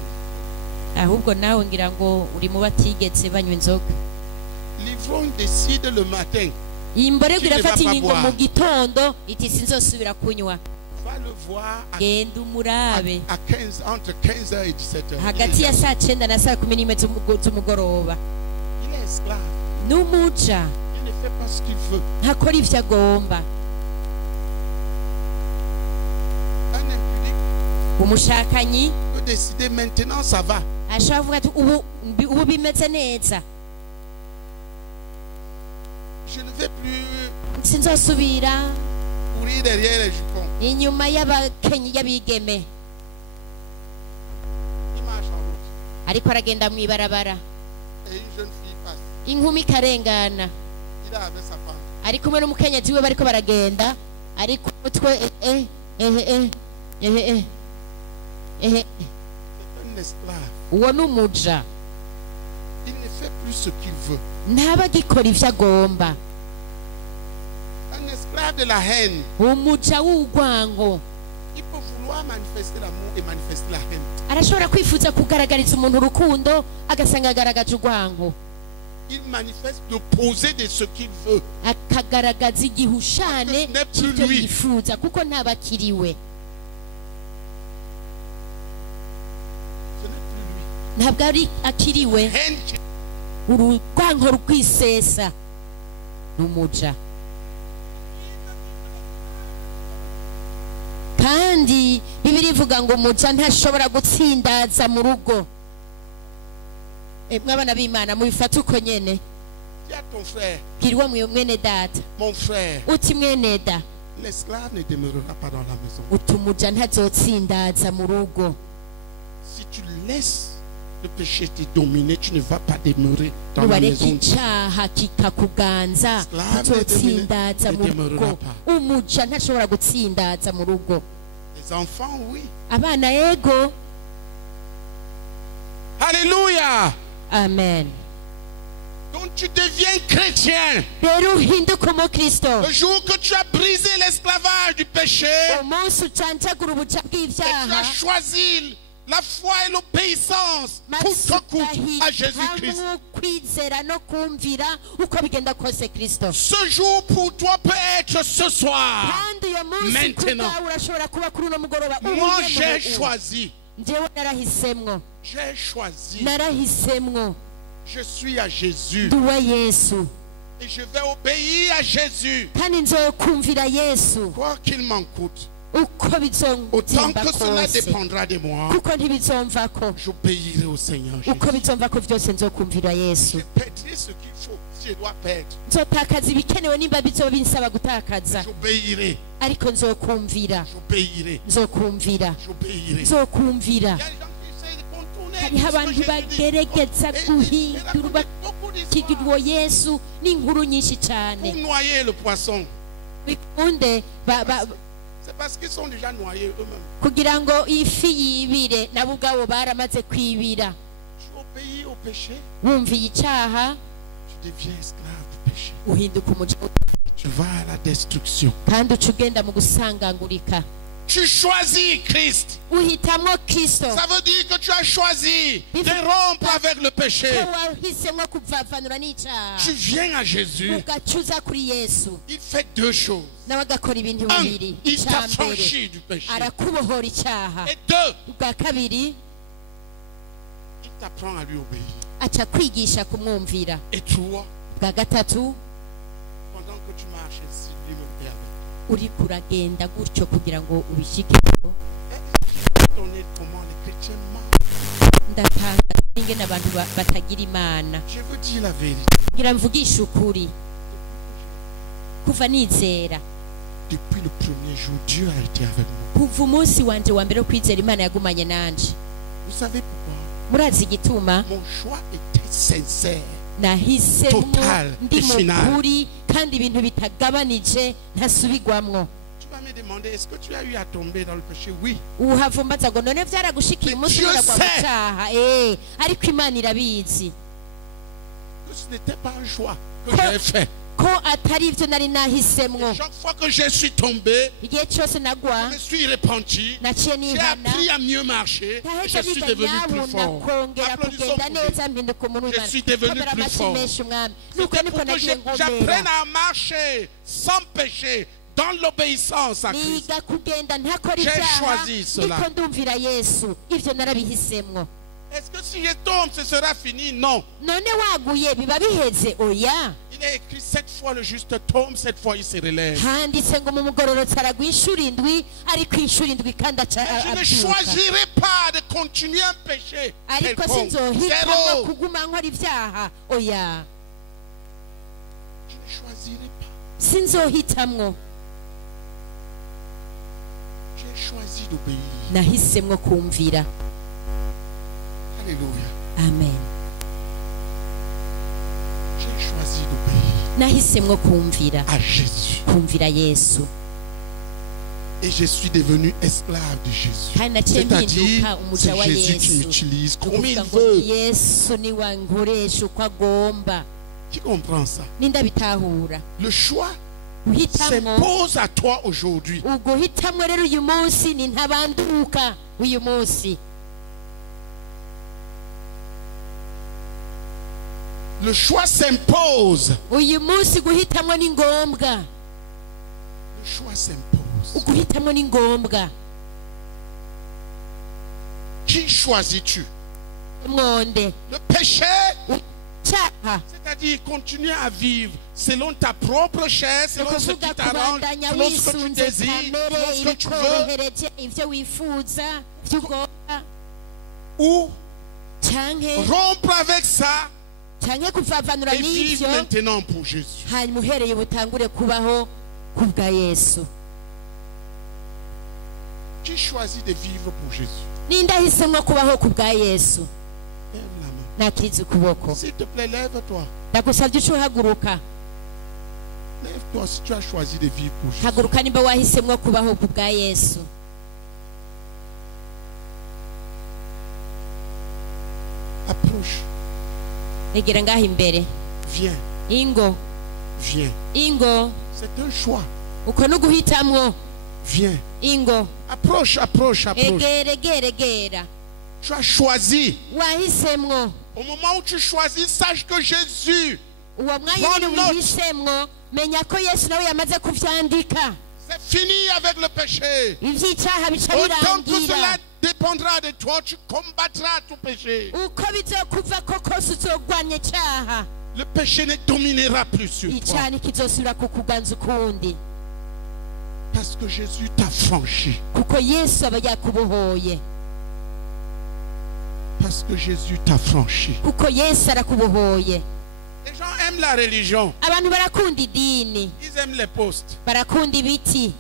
ahubwo nawe ngira ngo uri mu batigeze banywa inzoga. L'ivrogne décide le matin. iyi mborerwa Tu ne irafata vas pas ingingo mu boire. gitondo iti sinzosubira kunywa. Va le voir genda umurabe à 15, entre 15h et 17h. hagati ya saa 9 na saa 11 z'umugoroba. Il est esclave. n'umuja Il ne fait pas ce qu'il veut. ntakora ivyo agomba. Un impudique umushakanyi peut décider maintenant, ça va. ashobora kuvuga ati ubu bimeze neza, Je ne vais plus sinzosubira courir derrière les jupons. inyuma y'abakenyi y'abigeme. Il marche en route. ariko aragenda mw'ibarabara, Et une jeune fille passe. inkumi ikarengana, Il est avec sa femme. ari kumwe n'umukenyezi we bariko baragenda, ariko umutwe C'est un esclave. uwo n'umuja Il ne fait plus ce qu'il veut. ntaba agikora ivyo agomba. Un esclave de la haine. umuja w'urwango Il peut vouloir manifester l'amour et manifester la haine. arashobora kwifuza kugaragariza umuntu urukundo agasanga agaragaje urwango, Il manifeste l'opposé de ce qu'il veut. akagaragaza igihushane cy'ibyo yifuza kuko ntabakiriwe. Ce n'est plus lui. ntabwo ari akiriwe. Haine qui urwango rwisesa n'umuja. kandi Bibiliya ivuga ngo umuja ntashobora gutsindaza mu rugo. mwabana b'Imana mubifata uko nyene. dit à ton frère, bwirwa mwene data mon frère, uti mwene da l'esclave ne demeurera pas dans la maison. uti umuja ntazotsindaza mu rugo. Si tu laisses le péché te dominer, tu ne vas pas demeurer dans la nubareka maison. icaha kikakuganza ntazotsindaza mu rugo. umuja ntashobora gutsindaza mu rugo. Les enfants, oui. abana yego. Alléluia. amen. Donc tu deviens chrétien. rero uhinduka umukristo. Le jour que tu as brisé l'esclavage du péché, umunsi ucancagura ubuca et tu bw'ivyaha as choisi la foi et l'obéissance coûte que coûte à Jésus-Christ. hamwe kwizera no kumvira uko bigenda kose Kristo. Ce jour pour toi peut être ce soir. kandi uyo munsi Maintenant. kubwawe urashobora kuba kuri uno mugoroba. Moi j'ai choisi. njyewe narahisemwo. J'ai choisi. narahisemwo Je suis à Jésus. nduwa Yesu Et je vais obéir à Jésus. kandi nzokumvira Yesu Quoi qu'il m'en coûte. uko Autant bizonzimba que cela kose dépendra de moi, kuko ntibizomvako. j'obéirai au Seigneur Jésus. uko bizomvako byose nzokumvira Yesu. Je perdrai ce qu'il faut, si je dois perdre. nzotakaza ibikenewe nimba bizoba binsaba gutakaza, J'obéirai, ariko nzokumvira j'obéirai, nzokumvira j'obéirai. nzokumvira. Il y a des gens qui essayent de contourner hariho ce que abantu Jésus dit. bagerageza Et guhindura raconter beaucoup bakigirwa d'histoires Yesu n'inkuru nyinshi cyane. pour noyer le poisson. bikunde C'est parce qu'ils sont déjà noyés eux-mêmes. kugira ngo ifi yibire nabo ubwabo baramaze kwibira. Tu obéis au péché, wumviye icyaha tu deviens esclave du péché. uhinduka umuja. tu vas à la destruction. kandi uca ugenda mu gusangangurika. Tu choisis Christ. Uhitamwo Kristo. Ça veut dire que tu as choisi de rompre avec le péché. ko wahisemo kuvavanura n'icyaha. Tu viens à Jésus. ugacuza kuri Yesu. Il fait deux choses. nawe agakora ibintu Un, bibiri. il t'a Icya mbere, franchi du péché. arakubohora icyaha. Et deux, ubwa kabiri il t'apprend à lui obéir. aca kwigisha kumwumvira. Et toi, bwa gatatu pendant que tu marches ainsi, lui me regarde. uri kuragenda gutyo kugira ngo ubishikeho. Donner comment les chrétiens mentent. ndatanga ingene abantu batagira imana. Je veux dire la vérité. ngira mvugisha ukuri. kuva nizera, Depuis le premier jour, Dieu a été avec moi. kuva umunsi wanje wa mbere wo kwizera imana yagumanye nanje. Vous savez pourquoi? murazi igituma Mon choix était sincère. nahisemo Total ndi et final. mukuri kandi ibintu bitagabanije ntasubigwamwo. Tu vas me demander, est-ce que tu as eu à tomber dans le péché? Oui. uhava umbaza ngo none vyaragushikiye umunsi Dieu uragwa mu sait. cyaha. ariko imana irabizi Que ce n'était pas un choix que Quoi? j'ai fait. ko atari ivyo nari nahisemwo. Chaque fois que je suis tombé, igihe cyose nagwa je me suis repenti. naciye J'ai nihana, appris à mieux marcher. Et naheza je suis niga devenu nyabuna plus fort. kongera Applaudissons kugenda pour Dieu. neza mpinduka umuntu Je w'Imana. suis devenu Komera plus amashyi fort. menshi umwami. nuko C'était niko pour que nagiye j'apprenne ngomera à marcher sans péché, dans l'obéissance à Christ. niga kugenda ntakora J'ai ibyaha choisi cela. niko ndumvira Yesu. ivyo narabihisemwo. Est-ce que si je tombe, ce sera fini? Non. none waguye biba biheze? oya. Il est écrit 7 fois le juste tombe, 7 fois il se relève. handitse ngo mu mugororotsi aragwa inshuro indwi ariko inshuro indwi kandi Mais je ne abyuka. choisirai pas de continuer un péché ariko quelconque. sinzohitamwo Zéro. kuguma nkora ibyaha. oya, Je ne choisirai pas. sinzohitamwo. J'ai choisi d'obéir. nahisemwo kumvira. Alléluia. amen. J'ai choisi d'obéir nahisemwo kumvira, à Jésus. kumvira Yesu. Et je suis devenu esclave de Jésus. kandi naciye C'est-à-dire, mpinduka umuja c'est wa Jésus qui Yesu. m'utilise comme il Ukuvuga ngo veut. Yesu niwe ankoresha uko agomba. Qui comprend ça? nindabitahura. Le choix guhitamwo s'impose à toi aujourd'hui. uguhitamwo rero uyu munsi ni ntabanduka uyu munsi. Le choix s'impose. uyu munsi guhitamwo ni ngombwa. Le choix s'impose. uguhitamwo ni ngombwa. Qui choisis-tu? mwonde Le péché, cyaha c'est-à-dire continuer à vivre selon ta propre chair, selon ce ukuvuga qui t'arrange, kubandanya selon ce que tu wisunze désires, kamere selon ce que tu veux, ibikorohereje ivyo wifuza ivyo ugomba, ou canke rompre avec ça kuvavanura et vivre n'ivyo maintenant pour Jésus. hanyuma uhereye butangure kubaho kubwa Yesu. Qui choisit de vivre pour Jésus? nindahisemwo kubaho kubwa Yesu. Lève la main. nakiriza ukuboko. S'il te plaît, lève-toi. ndagusabye uco uhaguruka. Lève-toi si tu as choisi de vivre pour Jésus. haguruka nimba wahisemwo kubaho kubwa Yesu. Approche. egera ngaho imbere. Viens. ingo Viens. ingo C'est un choix. uko nuguhitamwo. Viens. ingo Approche, approche, approche. egera. Tu as choisi. wahisemwo. Au moment où tu choisis, sache que Jésus, uwo mwanya Prends nyine note. wihisemwo menya ko Yesu nawe yamaze kuvyandika. c'est fini avec le péché. ivy'icyaha bica Autant que birangira. cela dépendra de toi, tu combattras tout péché. uko bizokuva ko kose uzogwanya icyaha. Le péché ne dominera plus sur toi. icyaha ntikizosubira kukuganza ukundi. Parce que Jésus t'a franchi. kuko Yesu aba yakubohoye. Parce que Jésus t'a franchi. kuko Yesu arakubohoye. Les gens aiment la religion. abantu barakunda idini, Ils aiment les postes. barakunda ibiti.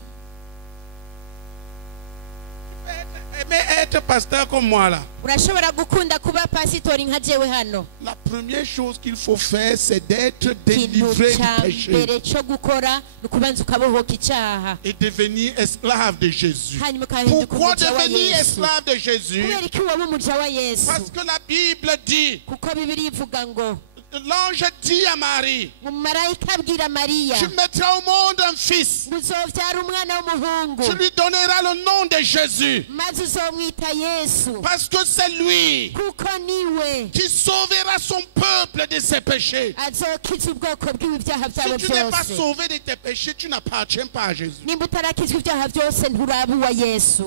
Tu peux être pasteur comme moi là. urashobora gukunda kuba pasitori nka jewe hano. La première chose qu'il faut faire, c'est d'être ikintu délivré du cya péché mbere cyo gukora ni ukubanza ukabohoka icyaha, et devenir esclave de Jésus. hanyuma ukahinduka Pourquoi umuja wa devenir Yesu. esclave de Jésus? kubera iki waba umuja wa Yesu? Parce que la Bible dit, kuko Bibiliya ivuga ngo l'ange dit à Marie, umumarayika abwira mariya tu mettras au monde un fils. ngo uzovyara umwana w'umuhungu Tu lui donneras le nom de Jésus. maze uzomwita yesu Parce que c'est lui kuko niwe qui sauvera son peuple de ses péchés. azokiza ubwoko bw'ibyaha byabo Si tu n'es pas byose sauvé de tes péchés, tu n'appartiens pas à Jésus. nimba utarakizwa ibyaha byose nturaba uwa yesu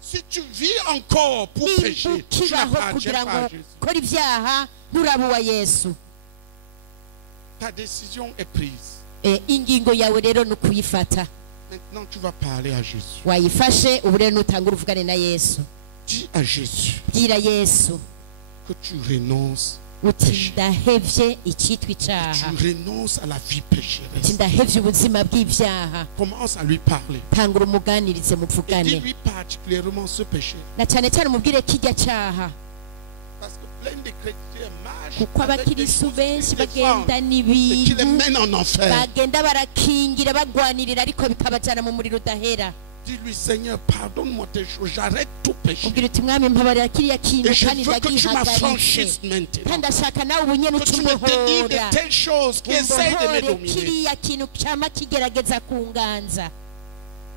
Si tu vis encore pour nimba pécher, tu ukibaho n'appartiens kugira pas ngo à Jésus. ukore ibyaha nturaba uwa yesu Ta décision est prise. ingingo yawe rero ni ukuyifata Maintenant, tu vas parler à Jésus. wayifashe ubu rero nutangura uvugane na yesu Dis à Jésus bwira yesu que tu renonces. uti ndahevye icyitwa icyaha Tu renonces à la vie uti pécheresse. ndahevye ubuzima bw'ibyaha Commence à lui parler. tangura umuganirize Et muvugane dis-lui particulièrement ce péché. na cyane cyane umubwire kijya cyaha Parce que plein de chrétiens marchent kuko avec des abakirisu choses benshi qui les défendent bagenda et qui les n'ibintu mènent en enfer. bagenda barakingira bagwanirira ariko bikabajyana mu muriro udahera Dis-lui, Seigneur, pardonne-moi tes choses. J'arrête tout péché. ubwira uti mwami mpabarira kiriya kintu Et je kandi veux que tu ndagihagaritse m'affranchisses kandi maintenant. ndashaka nawe ubu nyene Que tu me délivres ucumuhora de telles choses qui essayent de me umbohore dominer. kiriya kintu cyama kigerageza kunganza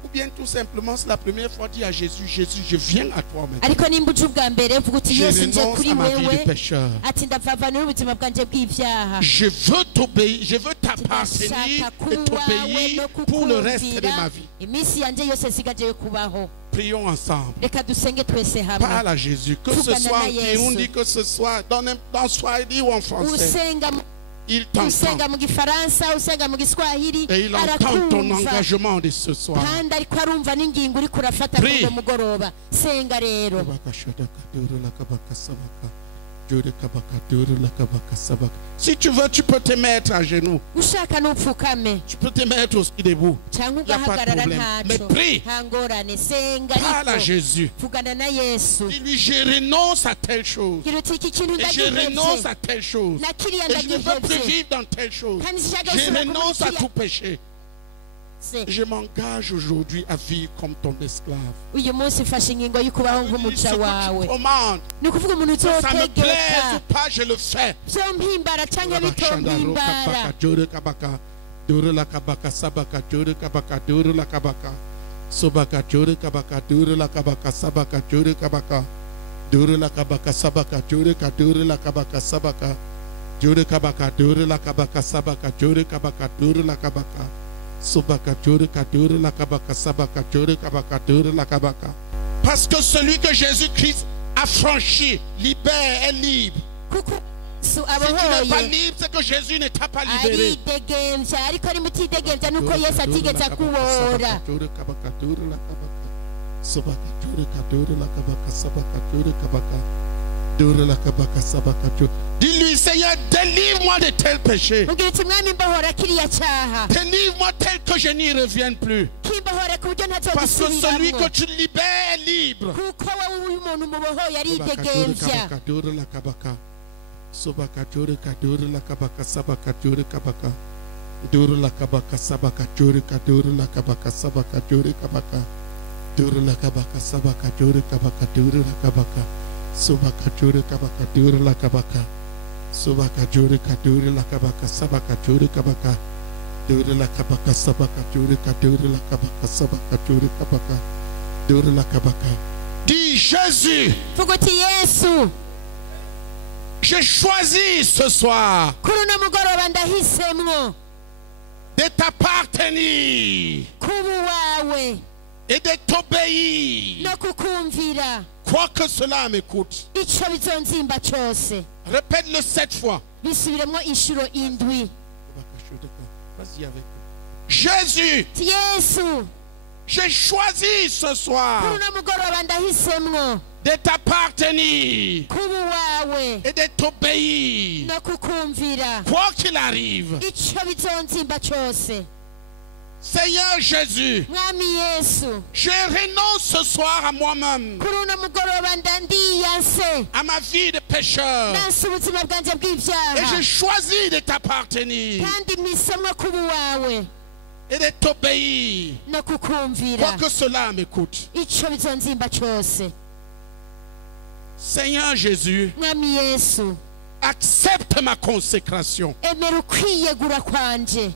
Ou bien tout simplement, c'est la première fois, dis à Jésus, Jésus, je viens à toi maintenant. ariko nimba uje ubwa mbere vuga uti Je yesu nje renonce kuri à ma vie de wewe pécheur. ati ndavavanura ubuzima bwanjye bw'ibyaha Je veux t'obéir, je veux t'appartenir ndashaka et kuwawe t'obéir no pour le reste de kukumvira ma vie. iminsi yanjye yose isigaje yo kubaho Prions ensemble. reka dusenge twese hamwe Parle à Jésus. Que ce Fugana soit en na Yesu. Kirundi, que ce soit dans Swahili ou en français. usenga Il t'entend. usenga mu gifaransa usenga mu giswahili Et il entend ton arakumva engagement de ce soir. kandi ariko arumva n'ingingo uri kurafata Prie. kuri uwo mugoroba senga rero Si tu veux, tu peux te mettre à genoux. ushaka n'upfukame Tu peux te mettre aussi debout. cyangwa Y a pas de ugahagarara problème. Mais ntaco prie. nta ngorane senga Parle à ariko Jésus. vugana na yesu Dis-lui, je renonce à telle chose. gira uti iki kintu Et je renonce ndagihevye à telle chose. na kiriya Et je ne veux plus ndagihevye vivre dans telle chose. kandi sinshaka Je gusubira renonce à kuri tout péché. kiriya Je m'engage aujourd'hui à vivre comme ton esclave. uyu munsi ufashe ingingo yo kubaho Dis ce nk'umuja que tu wawe commandes. ni ukuvuga umuntu Que ça me uzotegeka plaise ou pas, je le fais. vyompimbara canke bitompimbara Duru la kabaka sabaka duru kabaka duru la kabaka sobaka duru kabaka duru la kabaka sabaka duru kabaka duru la kabaka sabaka duru la kabaka sabaka duru kabaka duru la kabaka sabaka duru kabaka duru la kabaka sobaka duru la kabaka sabaka duru kabaka duru la kabaka. Parce que celui que Jésus-Christ a franchi, libère, est libre. kuko Yesu Si tu n'es pas abohoye libre, c'est que Jésus ne t'a pas libéré. aridegembya ariko ari mutidegemvya nuko yesu atigeze akubohora Dis-lui, Seigneur, délivre-moi de tel péché. mubwira uti mwami mbohora kiriya cyaha Délivre-moi tel que je n'y revienne plus. kimbohore ku buryo Parce que celui que ntazogisubiramwo tu libères est libre. kuko wowe uyu muntu umubohoye aridegembya Duru la kabaka sabaka juri kaduru la kabaka sabaka juri kabaka duru la kabaka sabaka juri kabaka duru la kabaka subaka juri kabaka duru la kabaka subaka juri kaduru la kabaka sabaka juri kabaka duru la kabaka sabaka juri kaduru la kabaka sabaka juri kabaka duru la kabaka. Dis Jésus, vuga uti yesu j'ai choisi ce soir kuri uno mugoroba ndahisemwo de t'appartenir kuba uwawe et de t'obéir, no kukumvira quoi que cela m'écoute. ico bizonzimba cose Répète-le 7 fois. bisubiremwo inshuro indwi Vas-y avec moi. Jésus, Ti yesu j'ai choisi ce kuri soir uno mugoroba ndahisemwo de t'appartenir kuba uwawe et de t'obéir, no kukumvira quoi qu'il arrive. ico bizonzimba cose Seigneur Jésus, mwami yesu je renonce ce soir à moi-même, kuri uno mugoroba ndandiyanse à ma vie de pécheur, nanse ubuzima bwanjye et bw'ibyaha je choisis de t'appartenir kandi mpisemwo kuba uwawe et de t'obéir, no kukumvira quoi que cela m'écoute. ico bizonzimba cose Seigneur Jésus, mwami yesu Accepte ma consécration. emera ukwiyegura kwanje,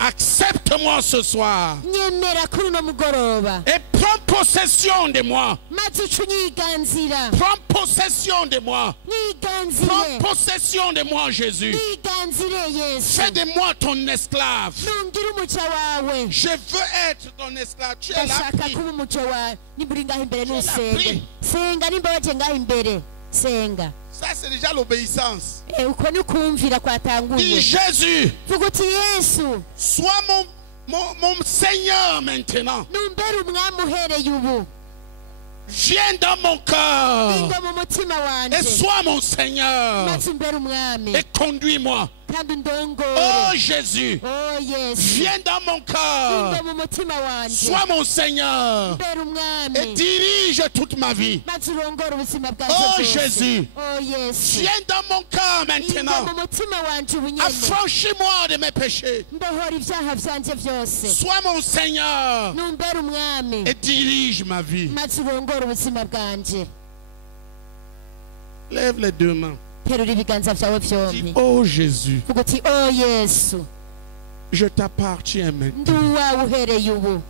Accepte-moi ce soir. nyemera kuri uno mugoroba, Et prends possession de moi. maze uce unyiganzira, Prends possession de moi. niganzire, Prends possession de moi, Jésus. niganzire Yesu, Fais de moi ton esclave. nungire umuco wawe, Je veux être ton esclave. Tu es là. ndashaka Prie. kuba umuco wawe. Nimba uri ngaho imbere nusenge, prie. senga. Nimba waje ngaho imbere, senga. Ça, c'est déjà l'obéissance. Uko ni ukumvira Dis kwatanguye. Jésus, Vuga uti Yesu, sois mon Seigneur maintenant. numbere umwami uhereye ubu, Viens dans mon cœur ingo mu mutima et wanje, sois mon Seigneur maze umbere umwami et conduis-moi. kandi Oh undongore. Jésus, Oh Yesu, viens dans mon cœur, ingo mu mutima wanje, sois mon Seigneur umbere et umwami, dirige toute ma vie. maze urongore ubuzima bwanje Oh bwose. Jésus, Oh Yesu, viens dans mon cœur ingo maintenant. mu mutima wanje ubu nyene, Affranchis-moi de mes péchés. mbohora ibyaha byanje byose, Sois mon Seigneur numbere umwami, et dirige ma vie. maze urongore ubuzima bwanje. Lève les deux mains. Terura ibiganza byawe Dis, byombi, oh Jésus, vuga uti oh Yesu, je t'appartiens maintenant. ndi uwawe uhereye ubu.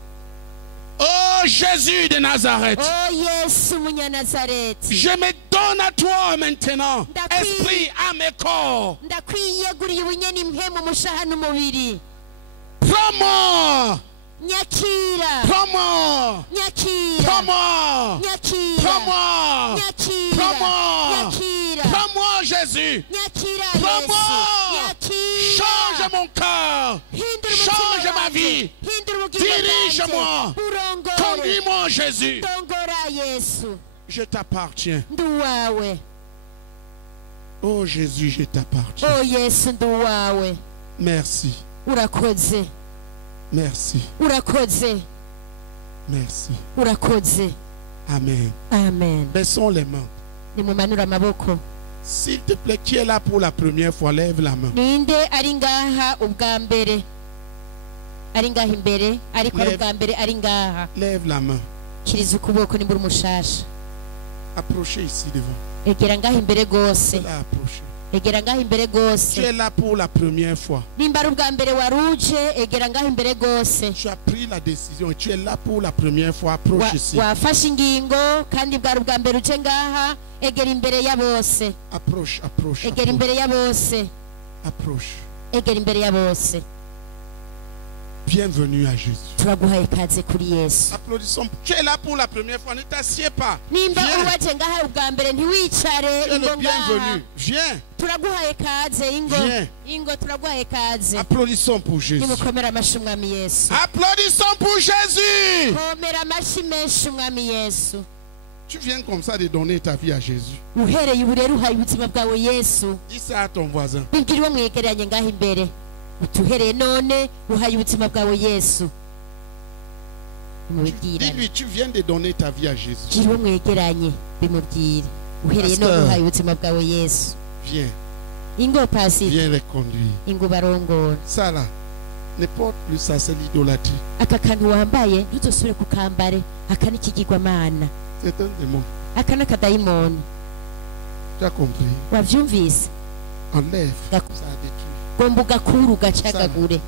Oh Jésus de Nazareth, Oh Yesu umunyanazareti, je me donne à toi maintenant. D'accord. Esprit, âme et corps. ndakwiyeguriye ubunyeni mpemu umushaha n'umubiri. Prends-moi. Nyakira, Prends-moi. nyakira, Prends-moi. nyakira, Prends-moi. nyakira, Prends-moi. nyakira, Prends-moi, Jésus. nyakira Prends-moi. Yesu, Change nyakira, mon cœur. hindura Change umutima ma wanje, vie. hindura ubugingo Dirige-moi. bwanje, urongore, Conduis-moi, Jésus. ndongora Yesu, Je t'appartiens. ndi uwawe. Oh Jésus, je t'appartiens. Oh Yesu, ndi uwawe. Merci. Urakoze, Merci. urakoze, Merci. urakoze. Amen. Amen. Baissons les mains. Nimumanure amaboko. S'il te plaît, qui est là pour la première fois, lève la main. Ninde ari ngaha ubwa mbere, ari ngaha imbere, ariko ari ubwa mbere ari ngaha, Lève la main. kiriza ukuboko nimba uri umushasha. Approchez ici devant. Egera ngaha imbere gose, Là, approchez. egera ngaha imbere Tu gose. es là pour la première fois. Nimba ari ubwa mbere waruje, egera ngaha imbere gose. Tu as pris la décision et tu es là pour la première fois. Approche ici. Wafashe ingingo kandi bwari ubwa mbere uje ngaha, egera imbere ya bose, Approche, approche. egera Approche. imbere ya bose, Approche. egera imbere ya bose. Bienvenue à Jésus. Turaguhaye ikaze kuri Yesu. Applaudissons. Tu es là pour la première fois. Ne t'assieds pas. Nimba Viens. uwaje ngaha ubwa mbere ntiwicare, Tu es ingo le ngaha. bienvenu. Viens. Turaguhaye kaze ingo, Viens. ingo turaguhaye kaze. Applaudissons pour Jésus. Nimukomere amashyi umwami Yesu, Applaudissons pour Jésus. komera amashyi menshi umwami Yesu. Tu viens comme ça de donner ta vie à Jésus. Uhereye ubu rero uhaye ubuzima bwawe Yesu. Dis ça à ton voisin. Bibwira uwo mwegeranye ngaho imbere, utuhereye none uhaye ubuzima bwawe Yesu. Mubwirane, Dis-lui, tu viens de donner ta vie à Jésus. gira uwo mwegeranye bimubwire, uhereye Pasteur. none uhaye ubuzima bwawe Yesu. Viens, Ingo pasi, viens les conduire. ingo barongora. Ça là, ne porte plus ça, c'est l'idolâtrie. Aka kantu wambaye ntuzosubire kukambare, aka ni ikigirwamana, C'est un démon. aka ni akadayimoni. Tu as compris? Wavyumvise? Enlève. Ça Gak- a détruit. gomba ugakura ugacagagure.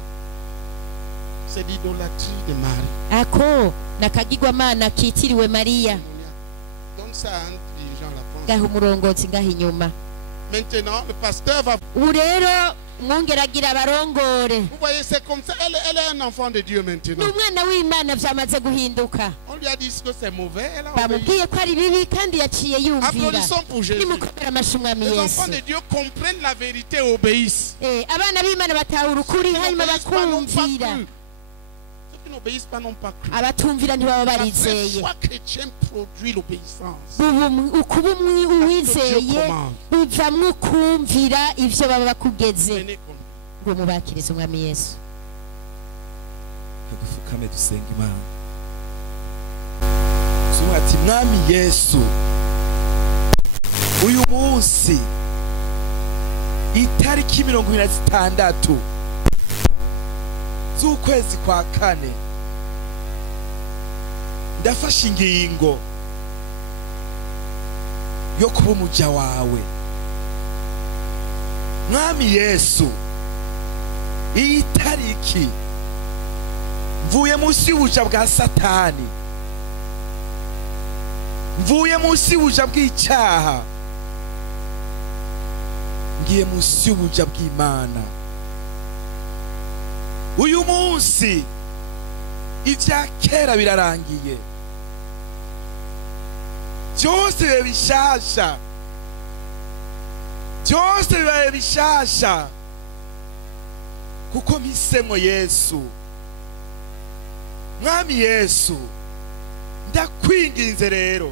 C'est l'idolâtrie de Marie. Ako ni akagirwamana kitiriwe Mariya. Donne ça à un dirigeant la France. Ngaho umurongozi ngaho inyuma. Maintenant, le pasteur va. Ubu rero mwongeragira abarongore. Vous voyez, c'est comme ça. Elle est un enfant de Dieu Ni maintenant. umwana w'Imana byamaze guhinduka. On lui a dit que c'est mauvais. Elle a obéi. Bamubwiye ko ari bibi kandi yaciye yumvira. Applaudissons pour Jésus. Nimukomere amashyi umwami Les Yesu. enfants de Dieu comprennent la vérité et obéissent. Abana b'Imana batahura ukuri hanyuma N'obéissent pas, n'ont pas bakumvira. cru. Ceux qui n'obéissent pas n'ont pas cru. Abatumvira ntibaba La vraie barizeye. foi chrétienne produit l'obéissance. Ukuba uwizeye Dieu commande. bivamwo ukumvira ivyo baba bakugeze. Venez comme Ngo mubakirize umwami Yesu. dupfukame dusenga Imana. Tuvuga ati mwami Yesu, uyu munsi itariki 26 z'ukwezi kwa kane ndafashe ingingo yo kuba umuja wawe. mwami yesu iyi tariki mvuye munsi y'ubuja bwa satani, mvuye munsi y'ubuja bw'icyaha, ngiye munsi y'ubuja bw'Imana. Uyu munsi ibya kera birarangiye, byose bibaye bishasha, byose bibaye bishasha, kuko mpisemo Yesu. Mwami Yesu, ndakwinginze rero,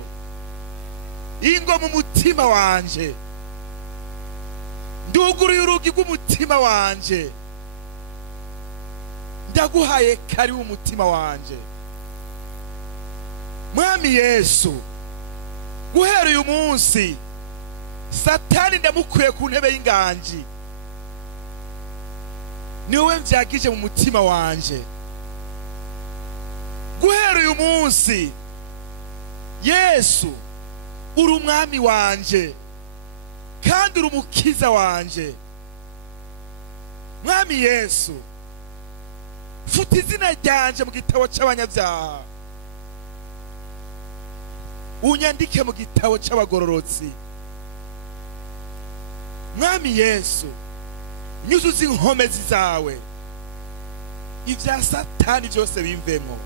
ingo mu mutima wanje, nduguruye urugi rw'umutima wanje, ndaguhaye karibu umutima wanje. Mwami Yesu, guhera uyu munsi Satani ndamukuye ku ntebe y'inganji, niwe mvyagije mu mutima wanje. Guhera uyu munsi Yesu uri umwami wanje kandi uri umukiza wanje. Mwami Yesu, futa izina ryanje mu gitabo cy'abanyabyaha, unyandike mu gitabo cy'abagororotsi. Mwami Yesu, nyuzuza inkomezi zawe, ibya Satani byose bimvemo.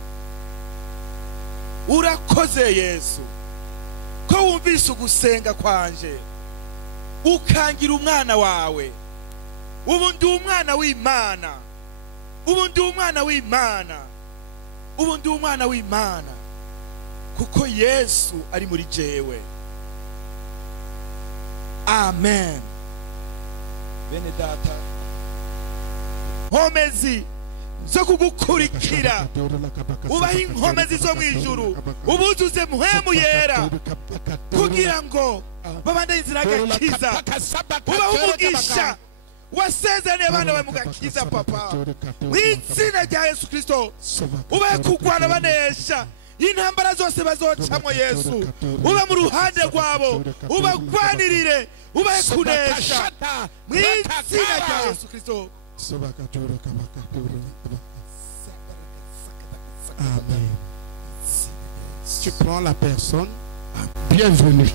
Urakoze Yesu ko wumvise ugusenga kwanje, ukangira umwana wawe. Ubu ndi umwana w'Imana, ubu ndi umwana w'Imana, ubu ndi umwana w'Imana, kuko Yesu ari muri jewe. Amen. Bene data, nkomezi zo kugukurikira, ubaha inkomezi zo mu ijuru, ubuzuze mpwemu yera, kugira ngo babandanye inzira y'agakiza. Ubaha umugisha wasezeraniye abana bawe mu gakiza, papa, mu izina rya Yesu Kristo. Ubahe kurwana banesha intambara zose bazocamo Yesu. Uba mu ruhande rwabo, ubagwanirire, ubahe kunesha mu izina rya Yesu Kristo. Amen. Tu prends la personne. Bienvenue.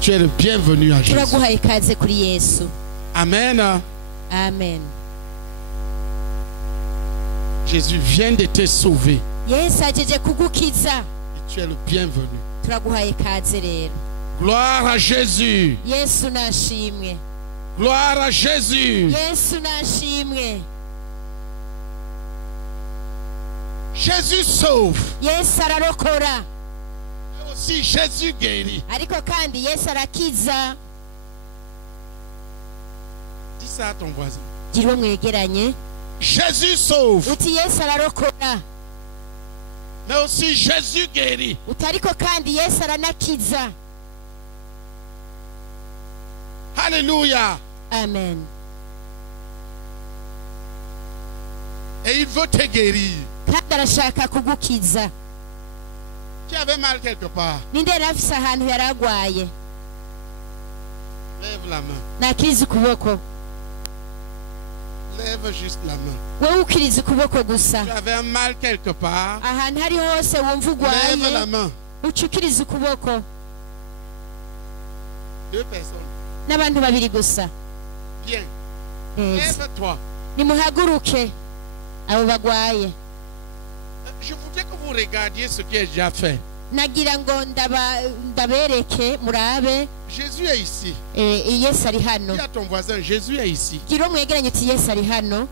Tu es le bienvenu à Jésus. turaguhaye ikaze kuri Yesu. Amen. Amen. Jésus vient de te sauver. Yesu ajeje kugukiza, Et tu es le bienvenu. turaguhaye ikaze rero. Gloire à Jésus. Yesu nashimwe, Gloire à Jésus. Yesu nashimwe. Jésus sauve. Yesu ararokora, Et aussi Jésus guérit. ariko kandi Yesu arakiza. Dis ça à ton voisin. gira uwo mwegeranye Jésus sauve. uti Yesu ararokora, Mais aussi Jésus guérit. uti ariko kandi Yesu aranakiza. Alléluia. Amen. Et il veut te guérir. kandi arashaka kugukiza. Tu avais mal quelque part. ninde yari afise ahantu yari agwaye? Lève la main. nakiriza ukuboko. Lève juste la main. wowe ukiriza ukuboko gusa. Tu avais un mal quelque part. ahantu hari hose wumva Lève la ugwaye, main. uca ukiriza ukuboko. 2 personnes. n'abantu babiri gusa. Bien. Neza. Lève-toi. nimuhaguruke abo bagwaye. Je voudrais que vous regardiez ce qui est déjà fait. nagira ngo ndabereke murabe. Jésus est ici. Yesu ari hano. Dis à ton voisin, Jésus est ici. gira umwegeranye uti Yesu ari hano.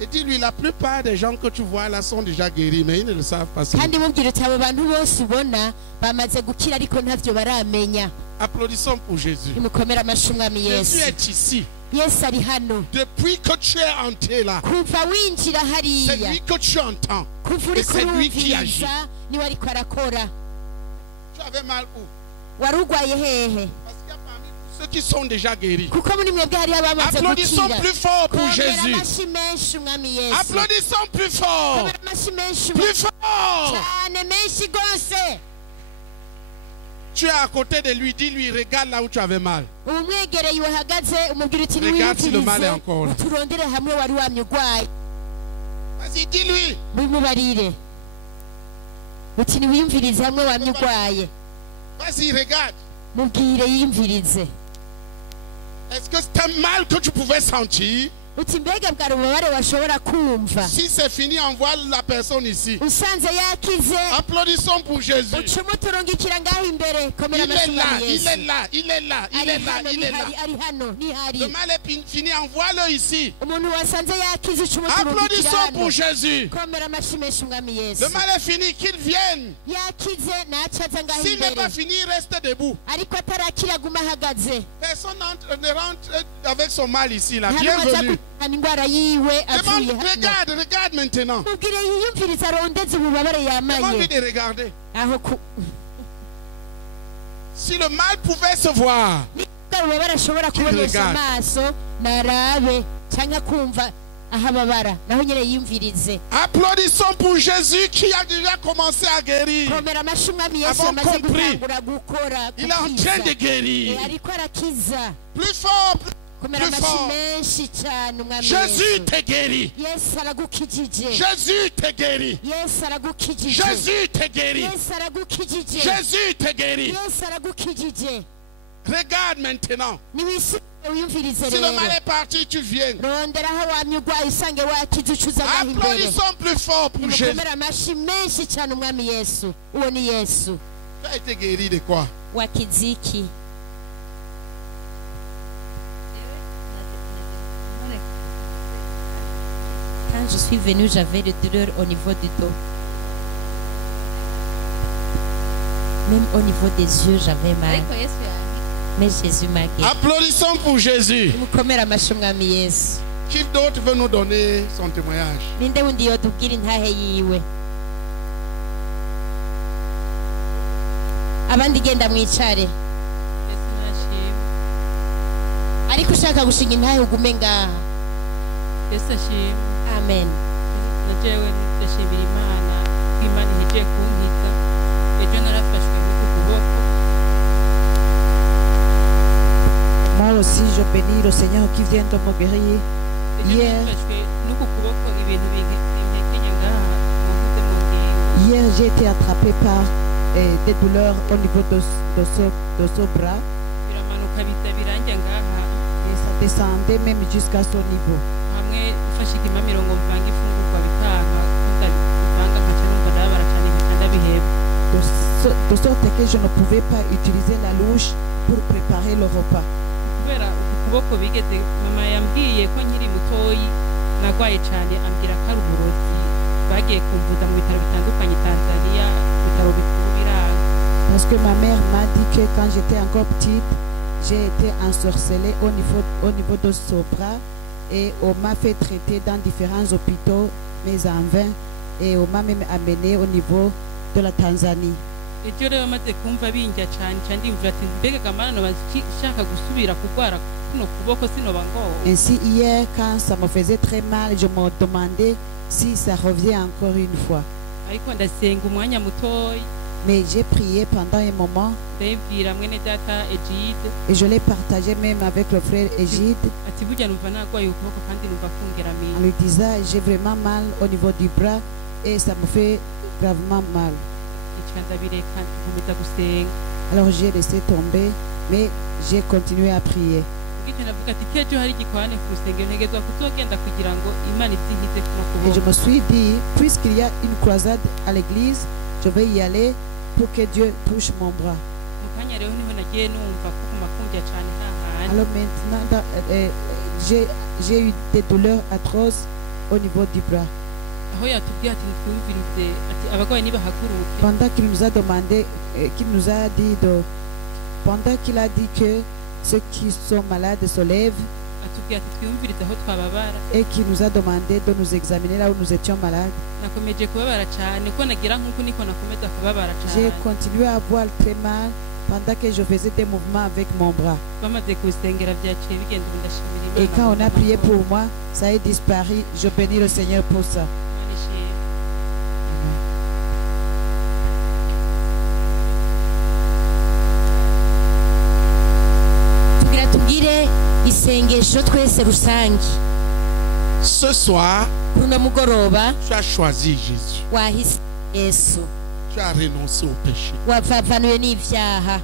Et dis-lui, la plupart des gens que tu vois là sont déjà guéris, mais ils ne le savent pas. kandi mubwira uti abo bantu bose ubona bamaze gukira ariko ntavyo baramenya. Applaudissons pour Jésus. nimukomere amashyi umwami Jésus Yesu. est ici. Yesu ari hano. Depuis que tu es entré là, kuva winjira c'est hariya, lui que tu entends. kuva Et uriko c'est lui qui agit. urumviriza niwe ariko arakora. Tu avais mal où? wari ugwaye hehe? Parce qu'il y a parmi ceux qui sont déjà guéris. kuko muri mwebwe hariyo abamaze Applaudissons gukira. plus fort pour komera Jésus. amashyi menshi umwami Yesu. Applaudissons plus fort. komera amashyi menshi Plus fort. cyane menshi gose. tu es à côté de lui, dis-lui, regarde là où tu avais mal. umwegereye uhagaze umubwira uti Regarde si le mal est niwiyumvirize encore là. uturondere hamwe wari wamye urwaye Vas-y, dis-lui. bimubarire uti niwiyumvirize hamwe wamye urwaye Vas-y, regarde. mubwire yiyumvirize Est-ce que c'est un mal que tu pouvais sentir? uti mbega bwari ububabare washobora kumva Si c'est fini, envoie la personne ici. usanze yakize Applaudissons pour Jésus. ucuma uturungikira ngaho imbere komera Il est amashyi là, mwami il yesu est là, il est là, il ari est là, hano il est là. nihari ari hano nihari Le mal est fini, envoie-le ici. umuntu wasanze yakize ucuma uturungikira Applaudissons pour hano Jésus. komera amashyi menshi mwami yesu Le mal est fini, qu'il vienne. yakize nacaza ngaho S'il n'est imbere pas fini, il reste debout. ariko atarakira aguma ahagaze Personne ne rentre avec son mal ici, là. nta n'umwe aza Bienvenue. guhana indwara yiwe avuye Demande, hano regarde maintenant. mubwire yiyumvirize arondeze ububabare yamaye Demande de regarder. aho Si le mal pouvait se voir, niba ububabare ashobora kubonesha regarde. amaso narabe cyangwa kumva aho ababara naho nyine yiyumvirize applaudissons pour Jésus qui a déjà commencé à guérir. komera amashyi umwami yesu Avons yamaze compris. gutangura gukora Il est en train de gukiza guérir. ariko arakiza Plus fort. komera Plus amashyi fort. menshi cyane umwami Jésus yesu te guérit. yesu aragukijije Jésus te guérit. yesu aragukijije Jésus te guérit. yesu aragukijije Jésus te guérit. yesu aragukijije Regarde maintenant. niwisubire wiyumvirize Si le rero mal est parti, tu viens. rondera aho wamye urwaye usange wakize ucuza ngaho imbere Applaudissons plus fort pour Jésus. nimukomere amashyi menshi cyane umwami yesu uwo ni yesu Tu as été guéri de quoi? wakize iki quand je suis venue j'avais des douleurs au niveau du dos même au niveau des yeux j'avais mal ariko yesu yahise mais Jésus m'a guéri Applaudissons pour Jésus. nimukomere amashyi umwami yesu Qui d'autre veut nous donner son témoignage? ninde wundi yotubwira intahe yiwe abandi genda mwicare yesu nashimwe ariko ushaka gushinga intahe ugume ngaha yesu ashimwe amen na jewe ndashimira imana ko imana ihejeje kunkiza ejo narafashwe n'uku kuboko Moi aussi, je bénis le Seigneur qui vient de me guérir. ejo Hier, narafashwe n'uku kuboko ibintu bintekenye ngaha mwavuze mu ngingo hier j'ai été attrapé par des douleurs au niveau de ce bras biramanuka biza biranja ngaha et ça descendait même jusqu'à ce niveau. hamwe ufashe ikimamiro ngo mvange ifungurwa bikanka ndabivanga nkaca numva ndababara cyane mpita ndabiheba De sorte que je ne pouvais pas utiliser la louche pour préparer le repas. kubera uku kuboko bigeze mama yambwiye ko nkiri mutoyi nagwaye cyane ambwira ko ari uburozi bagiye kumvuza mu bitaro bitandukanye Tanzania ibitaro bikuru biranga Parce que ma mère m'a dit que quand j'étais encore petite, j'ai été ensorcelée au niveau de ce bras et on m'a fait traiter dans différents hôpitaux, mais en vain, et on m'a même amené au niveau de la Tanzanie. ejo rero maze kumva binjya cyane cyane ndimvira ati mbega gamana noba nshaka gusubira kurwara kuno kuboko sinoba ngowe Ainsi, hier, quand ça me faisait très mal, je me demandais si ça revient encore une fois. ariko ndasenga umwanya mutoyi Mais j'ai prié pendant un moment ndabibwira mwene data Egide et je l'ai partagé même avec le frère Égide ati burya numva nagwaye ukuboko kandi numva en kungeramiye lui disant j'ai vraiment mal au niveau du bras et ça me fait gravement mal. ica ndabireka nkomeza gusenga Alors j'ai laissé tomber, mais j'ai continué à prier. ubwite navuga ati kejo hari igikwane ku rusengero ntegezwa kuzogenda kugira ngo imana ibyihize kuno Et je kuboko me suis dit, puisqu'il y a une croisade à l'église, je vais y aller pour que Dieu touche mon bras. mu kanya rero niho nagiye numva ko ku makundya cyane hahandi Alors maintenant, j'ai eu des douleurs atroces au niveau du bras. aho yatubwiye ati twumvirize ati abagwayi nibahaguruke Pendant qu'il nous a demandé, qu'il nous a dit pendant qu'il a dit que ceux qui sont malades se lèvent atubwiye ati twumvirize aho twababara et qui nous a demandé de nous examiner là où nous étions malades. nakomeje kubabara cyane ko nagira nk'uko niko nakomeza kubabara J'ai cyane continué à avoir très mal pendant que je faisais des mouvements avec mon bras. bamaze kubisengera byaciye bigenda ubu ndashimira imana Et quand on a prié amahoro. pour moi, ça a disparu. Je bénis le Seigneur pour ça. Imana ishimwe. isengesho twese rusange. Ce soir, Kuno mugoroba tu as choisi Jésus. wahise Yesu, Tu as renoncé au péché. wavavanuye n'ivyaha.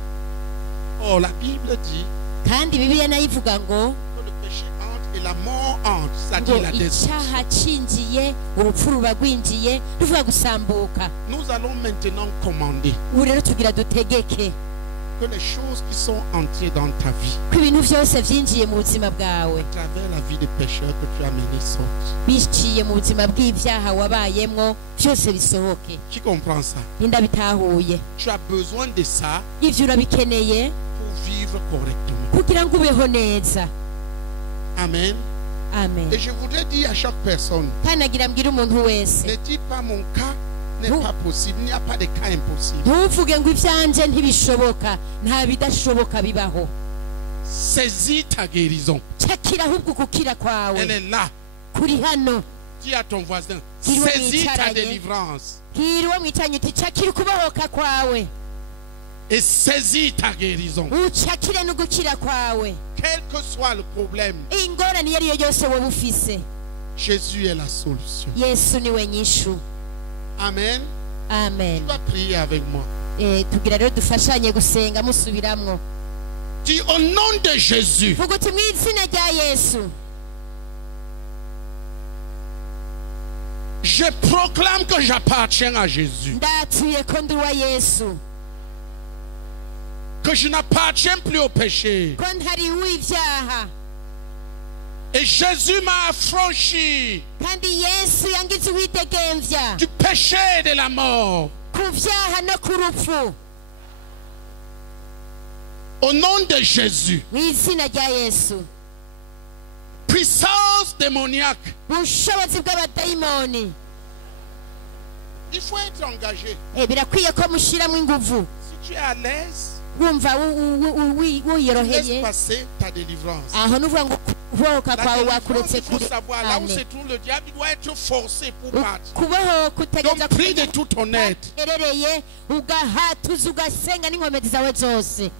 Oh, la Bible dit Kandi Bibiliya nayo ivuga ngo que le péché entre et la mort entre, ngo c'est-à-dire la destruction. icyaha cinjiye, urupfu ruba rwinjiye, ruvuga gusambuka. Nous allons maintenant commander Ubu rero tugira dutegeke que les choses qui sont entrées dans ta vie, ko ibintu byose vyinjiye mu buzima bwawe, à travers la vie de pécheur que tu as menée, sortent. biciye mu buzima bw'ivyaha wabayemwo, byose bisohoke. Qui comprend ça? Ndabitahuye. Tu as besoin de ça Ivyo urabikeneye pour vivre correctement. kugira ngo ubeho neza. Amen. Amen. Et je voudrais dire à chaque personne, Kandi nagira mbwira umuntu wese, ne dis pas mon cas n'est Non. pas possible. Il n'y a pas de cas impossible. ntuvuge ngo ivyanje ntibishoboka, nta bidashoboka bibaho. Saisis ta guérison. Cakira ahubwo gukira Elle kwawe est là. kuri hano. Dis à ton voisin, Qui doit saisis ta m'écharailler. délivrance. Bwira uwo mwicanye uti cakira ukubohoka kwawe, Et saisis ta guérison. ucakire no gukira kwawe. Quel que soit le problème, ingorane iyo ariyo yose wowe ufise, Jésus est la solution. Yesu niwe nyishu. Amen. Amen. Tu vas prier avec moi. Tugira rero dufashanye gusenga musubiramwo. Dis au nom de Jésus, Vuga uti mu izina rya Yesu, je proclame que j'appartiens à Jésus. ndatuye ko ndi uwa Yesu, Que je n'appartiens plus au péché. ko ntari uw'ivyaha. Et Jésus m'a affranchi Kandi Yesu yangize uwidegemvya du péché et de la mort. ku vyaha no ku rupfu. Au nom de Jésus, Mu izina rya Yesu, puissance démoniaque. ubushobozi bw'abadayimoni. Il faut être engagé. Birakwiye ko mushiramwo inguvu, Si tu es à l'aise, wumva laisse wiyoroheye. passer ta délivrance. Aho nuvuga ngo kubohoka La kwawe délivrance, wakuretse il faut kure savoir, là où se cyane. trouve le diable, il doit être forcé pour partir. Kubohoka utegereza Donc prie de tout ton aide. erereye, ugahatuza ugasenga n'inkomezi zawe zose.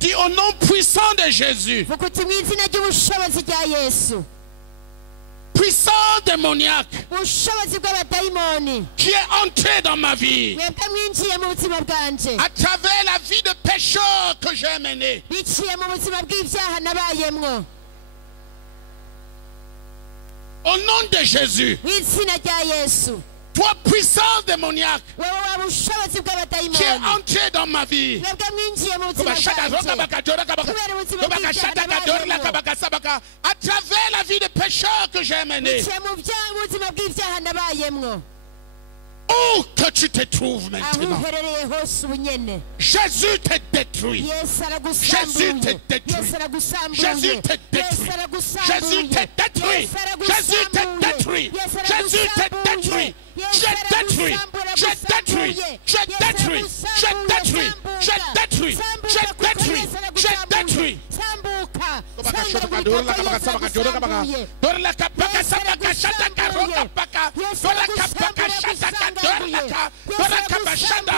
Dis au nom puissant de Jésus, Vuga uti mu izina ry'ubushobozi rya Yesu, puissance démoniaque ubushobozi bw'abadayimoni qui est entré dans ma vie mwebwe mwinjiye mu buzima bwanje, à travers la vie de pécheur que j'ai menée. biciye mu buzima bw'ivyaha nabayemwo. Au nom de Jésus, Mu izina rya Yesu, toi puissance démoniaque wewe wa bushobozi qui est bw'abadayimoni entré dans ma vie. mwebwe mwinjiye mu buzima bwanje À travers la vie de pécheur que j'ai menée. biciye mu buzima bw'ivyaha nabayemwo. Où que tu te trouves Aho maintenant, uherereye hose ubu nyene, Jésus te détruit. Yesu Jésus te aragusambuye, détruit. Yesu aragusambuye, Jésus te Yesu détruit. aragusambuye, Jésus te détruit. Yesu Jésus te aragusambuye, détruit. Yesu Jésus te aragusambuye, détruit. Yesu Je détruis. aragusambuye, Je détruis. Je Yesu détruis. Je aragusambuye, détruis. Je sambuka, détruis. sambuka Je kuko détruis. Yesu Je aragusambuye, détruis. sambuka, Kabaka sambuka shotaka, kuko dorla Yesu kabaka sabaka, dorla kabaka. aragusambuye. Dorla kabaka sabaka, shataka, roka baka. Dorla kabaka shataka, dorla ka. Dorla kabaka shanda.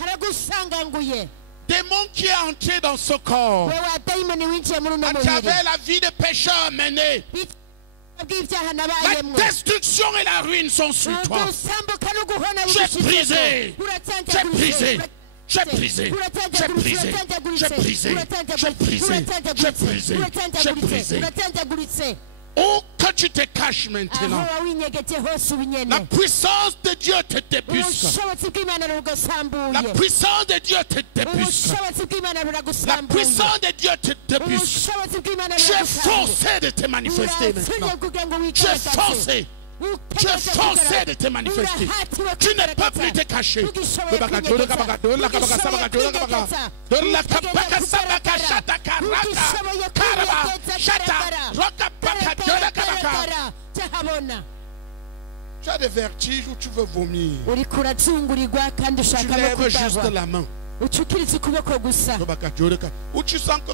aragusanganguye. Démon qui est entré dans ce corps Wewe adayimoni winjiye muri uno à mubiri, travers la vie de pécheur menée. bw'ivyaha La nabayemwo, destruction et la ruine sont sur toi. ugusambuka no guhona J'ai brisé. J'ai brisé. J'ai brisé. J'ai brisé. J'ai brisé. J'ai brisé. J'ai brisé. J'ai brisé. Où que tu te caches maintenant, aho winyegeje hose ubu la nyene, puissance de Dieu te débusque. ubushobozi bw'Imana La buragusambuye, puissance de Dieu te débusque. ubushobozi bw'Imana La buragusambuye, puissance de Dieu te débusque. ubushobozi bw'Imana Tu es buragusambuye. forcé de te manifester maintenant. Urasirye kugira ngo Tu es wigaragaze. forcé. Tu es forcé de te manifester. Tu ne peux plus te cacher. Tu as des vertiges où tu veux vomir. uriko urazungurirwa kandi Tu ushaka no lèves juste kudahwa, la main. ucukiriza ukuboko gusa, Où tu sens que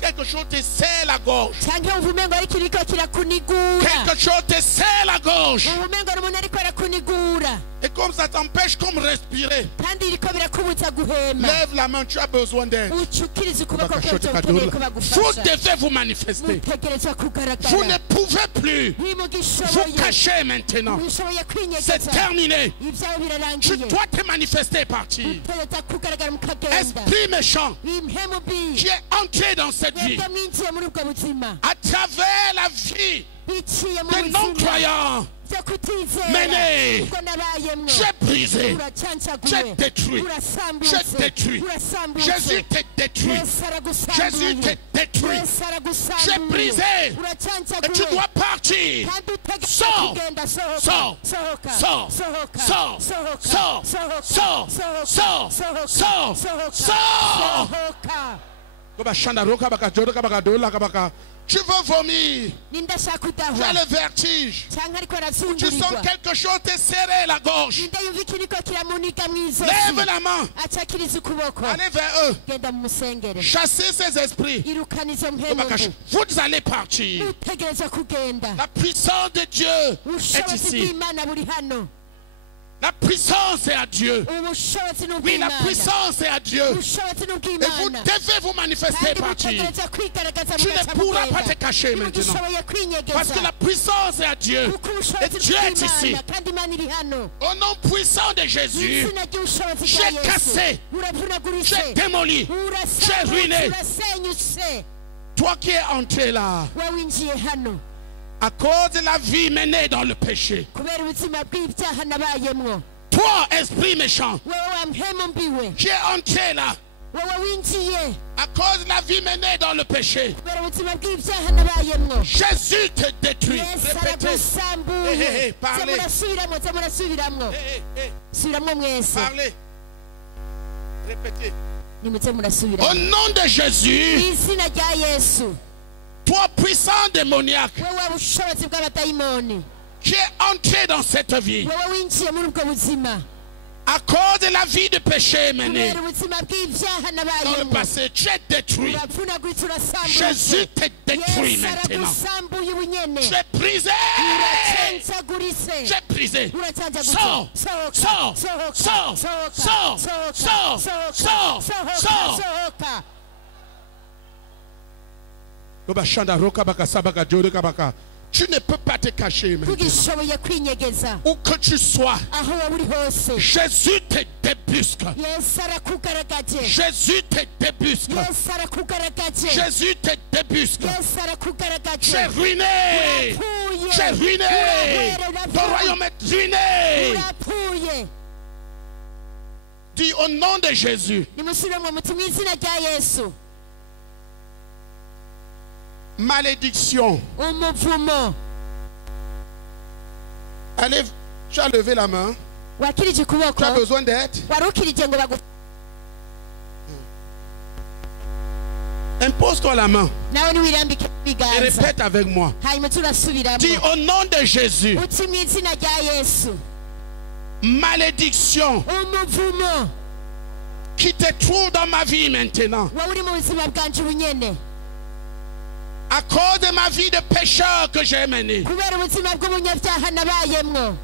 quelque chose te serre la gorge. cyangwa wumva umengo ariko iriko kirakunigura, Quelque chose te serre la gorge. wumva umengo umuntu ariko arakunigura, Et que comme ça t'empêche comme respirer. kandi iriko birakubuza guhema Lève la main, tu as besoin d'aide. ucukiriza ukuboko kwawe ukeneye ko Vous bagufasha devez vous manifester. mutegerezwa Vous ne kugaragara pouvez plus vous ntimugishoboye cacher maintenant. mushoboye C'est kwinyegeza terminé. ibyawe Tu birarangiye dois te manifester et partir. mutegereza kugaragara mukagenda Esprit méchant impemu mbi qui est entré dans cette vie mwebwe mwinjiye muri ubwo buzima à travers la vie biciye mu des buzima non-croyants. byo kutizera Mené. ubwo nabayemwo J'ai brisé. uracancaguwe J'ai détruit. urasambutse J'ai détruit. urasambutse Jésus t'est détruit. yesu aragusambuye Jésus t'est détruit. yesu aragusambuye J'ai brisé. Et tu uracancaguwe dois partir. kandi utegeka Sors. kugenda sohoka Sors. sohoka Sors. sohoka Sors. sohoka Sors. sohoka Sors. sohoka Sors. sohoka Sors. sohoka Sors. sohoka Tu veux vomir. nindashaka Tu as udahwa le vertige. cyangwa ariko Tu sens arazungurirwa quelque chose te serrer la gorge. ninde yumva ikiriko kiramuniga mu izosi Lève la main. acakiriza ukuboko Allez vers eux. genda mu musengere Chassez ces esprits. irukana izo mpemu Vous allez partir. utegereza kugenda La puissance de Dieu est ubushobozi ici. bw'imana buri hano La puissance est à Dieu. ubushobozi ni Oui, la ubw'imana puissance est à Dieu. ubushobozi ni Et vous ubw'imana devez vous manifester et kandi partir. mutegereza kwigaragaza Tu ne mugaca pourras pas te mugenda cacher maintenant. ntimugishoboye Parce que kwinyegeza la puissance est à Dieu. kuko Et ubushobozi Dieu est ici. bw'imana kandi imana iri hano Au nom puissant de mu Jésus, izina ry'ubushobozi j'ai bwa yesu cassé, uravunagurise j'ai démoli. j'ai ruiné. urasenyutse Toi qui es entré là, wowe winjiye hano à cause de la vie menée dans le péché. kubera ubuzima bw'ibyaha nabayemwo Toi, esprit méchant, wowe wa mpemu mbiwe qui est entré là, wowe winjiye à cause de la vie menée dans le péché. kubera ubuzima bw'ibyaha nabayemwo Jésus te détruit. yesu Répétez. aragusambuye Hey, parlez. ze murasubiramwo Hey, subiramwo mwese parlez. Répétez. nimuze Au murasubiramwo nom de Jésus, mu izina rya yesu toi puissant démoniaque wowe bushobozi bw'abadayimoni qui est entré dans cette vie, wowe winjiye muri ubwo buzima à cause de la vie de péché menée kubera ubuzima bw'ibyaha dans le nabayemwo passé, tu es détruit. uravunaguritse Jésus urasambutse te détruit yesu maintenant. aragusambuye ubunyene Tu es brisé. uracancagurise Tu es brisé. uracancaguritse Sors. sohoka Sors. sohoka Sors. sohoka Sors. sohoka Sors. sohoka Sors. sohoka Sors. sohoka Tu ne peux pas te cacher maintenant. tugishoboye kwinyegeza Où que tu sois, aho waba uri hose Jésus te débusque. yesu arakugaragaje Jésus te débusque. yesu arakugaragaje Jésus te débusque. yesu arakugaragaje J'ai ruiné. urapfuye J'ai ruiné. urapfuye Ton royaume est ruiné. urapfuye Dis au nom de Jésus. nimusubiremo muti mu izina rya yesu Malédiction. umuvumo Allez, tu as levé la main. wakirije ukuboko Tu as besoin d'aide. wari ukirije ngo Impose-toi la main nawe niwirambike et ibiganza répète avec moi. hanyuma turasubiramo Dis au nom de Jésus. uti mu izina rya yesu Malédiction umuvumo qui te trouve dans ma vie maintenant. wowe uri mu buzima bwanje ubunyene À cause de ma vie de pécheur que j'ai menée. kubera ubuzima bw'umunyabyaha nabayemwo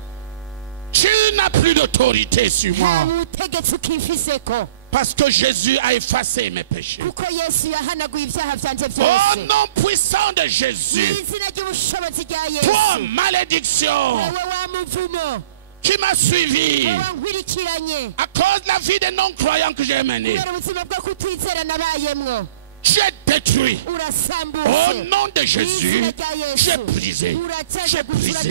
Tu n'as plus d'autorité sur nta moi. butegetsi ukifiseko Parce que Jésus a effacé mes péchés. kuko yesu yahanaguye ibyaha byanje Au byose nom puissant de mu Jésus. izina ry'ubushobozi rya Toi, yesu malédiction wowe wa muvumo qui m'a suivi. wowe nkwirikiranye À cause de la vie des non-croyants que j'ai menée. kubera ubuzima bwo kutizera nabayemwo Tu es détruit. Au urasambutse nom de Jésus, izina rya yesu j'ai brisé. J'ai brisé.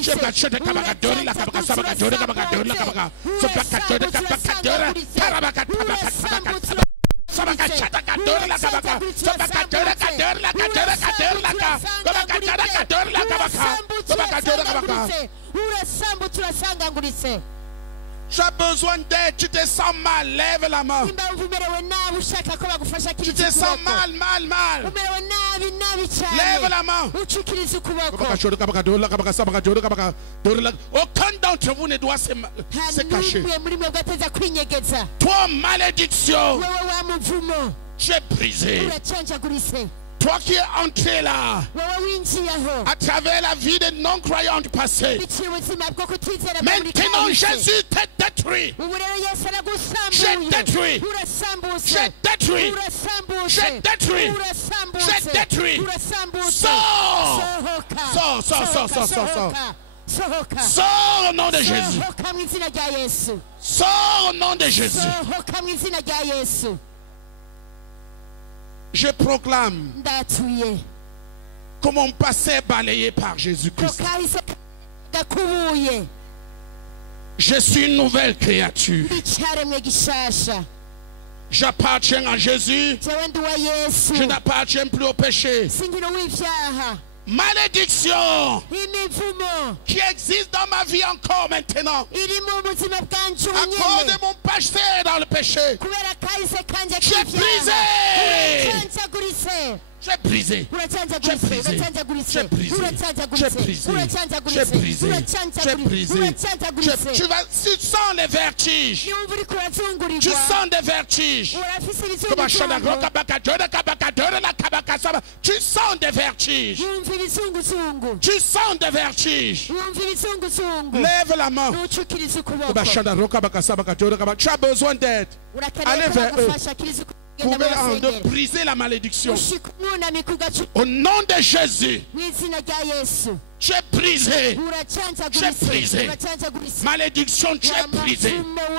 J'ai battu de Kabakadori, la Kabakasabakadori, Kabakadori, la Kabaka. Sobakadori, Kabakadori, Karabakadori, Sabakadori, la Kabaka. Sobakadori, Kadori, la Kadori, Kadori, la Kabakadori, Kadori, la Kabaka. Sobakadori, Kabaka. urasambutse urasanganguritse Tu as besoin d'aide, tu te sens mal, lève la main. nimba wumva umerewe nabi ushaka ko bagufasha Tu kiriza te sens ukuboko mal, mal, mal. umerewe nabi Lève cyane la main. ucukiriza ukuboko Aucun d'entre vous ne doit se nta cacher. n'umwe muri mwe bwateza kwinyegeza Toi, malédiction, wowe wa muvumo tu es brisé. uracanjagurise Toi qui es entré là, wowe winjiye aho à travers la vie des non-croyants du passé, biciye ubuzima bwo kutizera bwo muri maintenant kahise. Jésus t'a détruit. ubu rero yesu J'ai aragusambuye détruit. urasambutse J'ai détruit. urasambutse J'ai détruit. urasambutse J'ai détruit. urasambutse Sors. sohoka Sors, sors, sors, sors, sors, sors. sohoka Sors au nom de Jésus. sohoka mu izina rya yesu Sors au nom de Jésus. sohoka mu izina rya yesu Je proclame ndatuye que mon passé est balayé par ko Jésus-Christ. kahise gakubuye Je suis une nouvelle créature. icyaremwe gishasha J'appartiens à Jésus. jewe ndi uwa yesu Je n'appartiens plus au péché. singiro w'ivyaha Malédiction imivumo qui existe dans ma vie encore maintenant. iri mu buzima bwanje À cause ubunyene de mon passé dans le péché. kubera kahise kanje J'ai brisé. uracancaguritse J'ai brisé. uracancaguritse J'ai brisé. uracancaguritse J'ai brisé. uracancaguritse J'ai brisé. J'ai uracancaguritse brisé. J'ai brisé. uracancaguritse Tu sens les vertiges. niwumva uriko urazungurirwa Tu sens des vertiges. urafise ibizunguzungu Tu sens des vertiges. wumva ibizunguzungu Tu sens des vertiges. wumva ibizunguzungu Lève la main. ntucukirize ukuboko Tu as besoin d'aide. urakeneye Allez ko vers eux. bagufasha kiriza Vous ukugenda pouvez en murasengera de briser la malédiction. ushika umwunamika ugacu Au nom de Jésus, mu izina rya yesu tu es brisé. uracancaguritse brisé. uracancaguritse Malédiction, tu es brisé. amavumo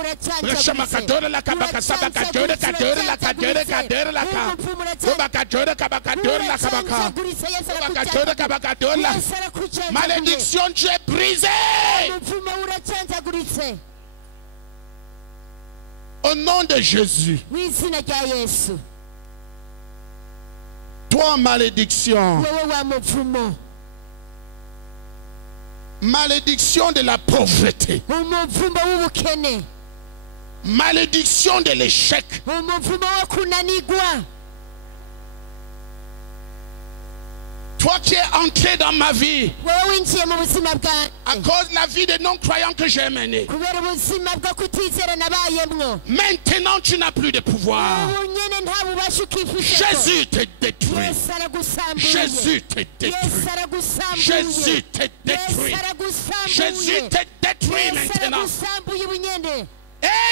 Malédiction, tu es brisé. uracancaguritse Au nom de Jésus, mu izina rya yesu toi malédiction, wowe wa muvumo malédiction de la pauvreté, umuvumo w'ubukene malédiction de l'échec, umuvumo wo kunanigwa toi qui es entré dans ma vie wowe winjiye mu buzima bwanjye à cause de la vie des non-croyants que j'ai menée. kubera ubuzima bwo kutizera nabayemwo Maintenant, tu n'as plus de pouvoir. ubu nyene nta bubasha ukifise Jésus te détruit. yesu aragusambuye Jésus te yesu détruit. aragusambuye Jésus te yesu détruit. aragusambuye Jésus te détruit yesu maintenant. aragusambuye ubunyene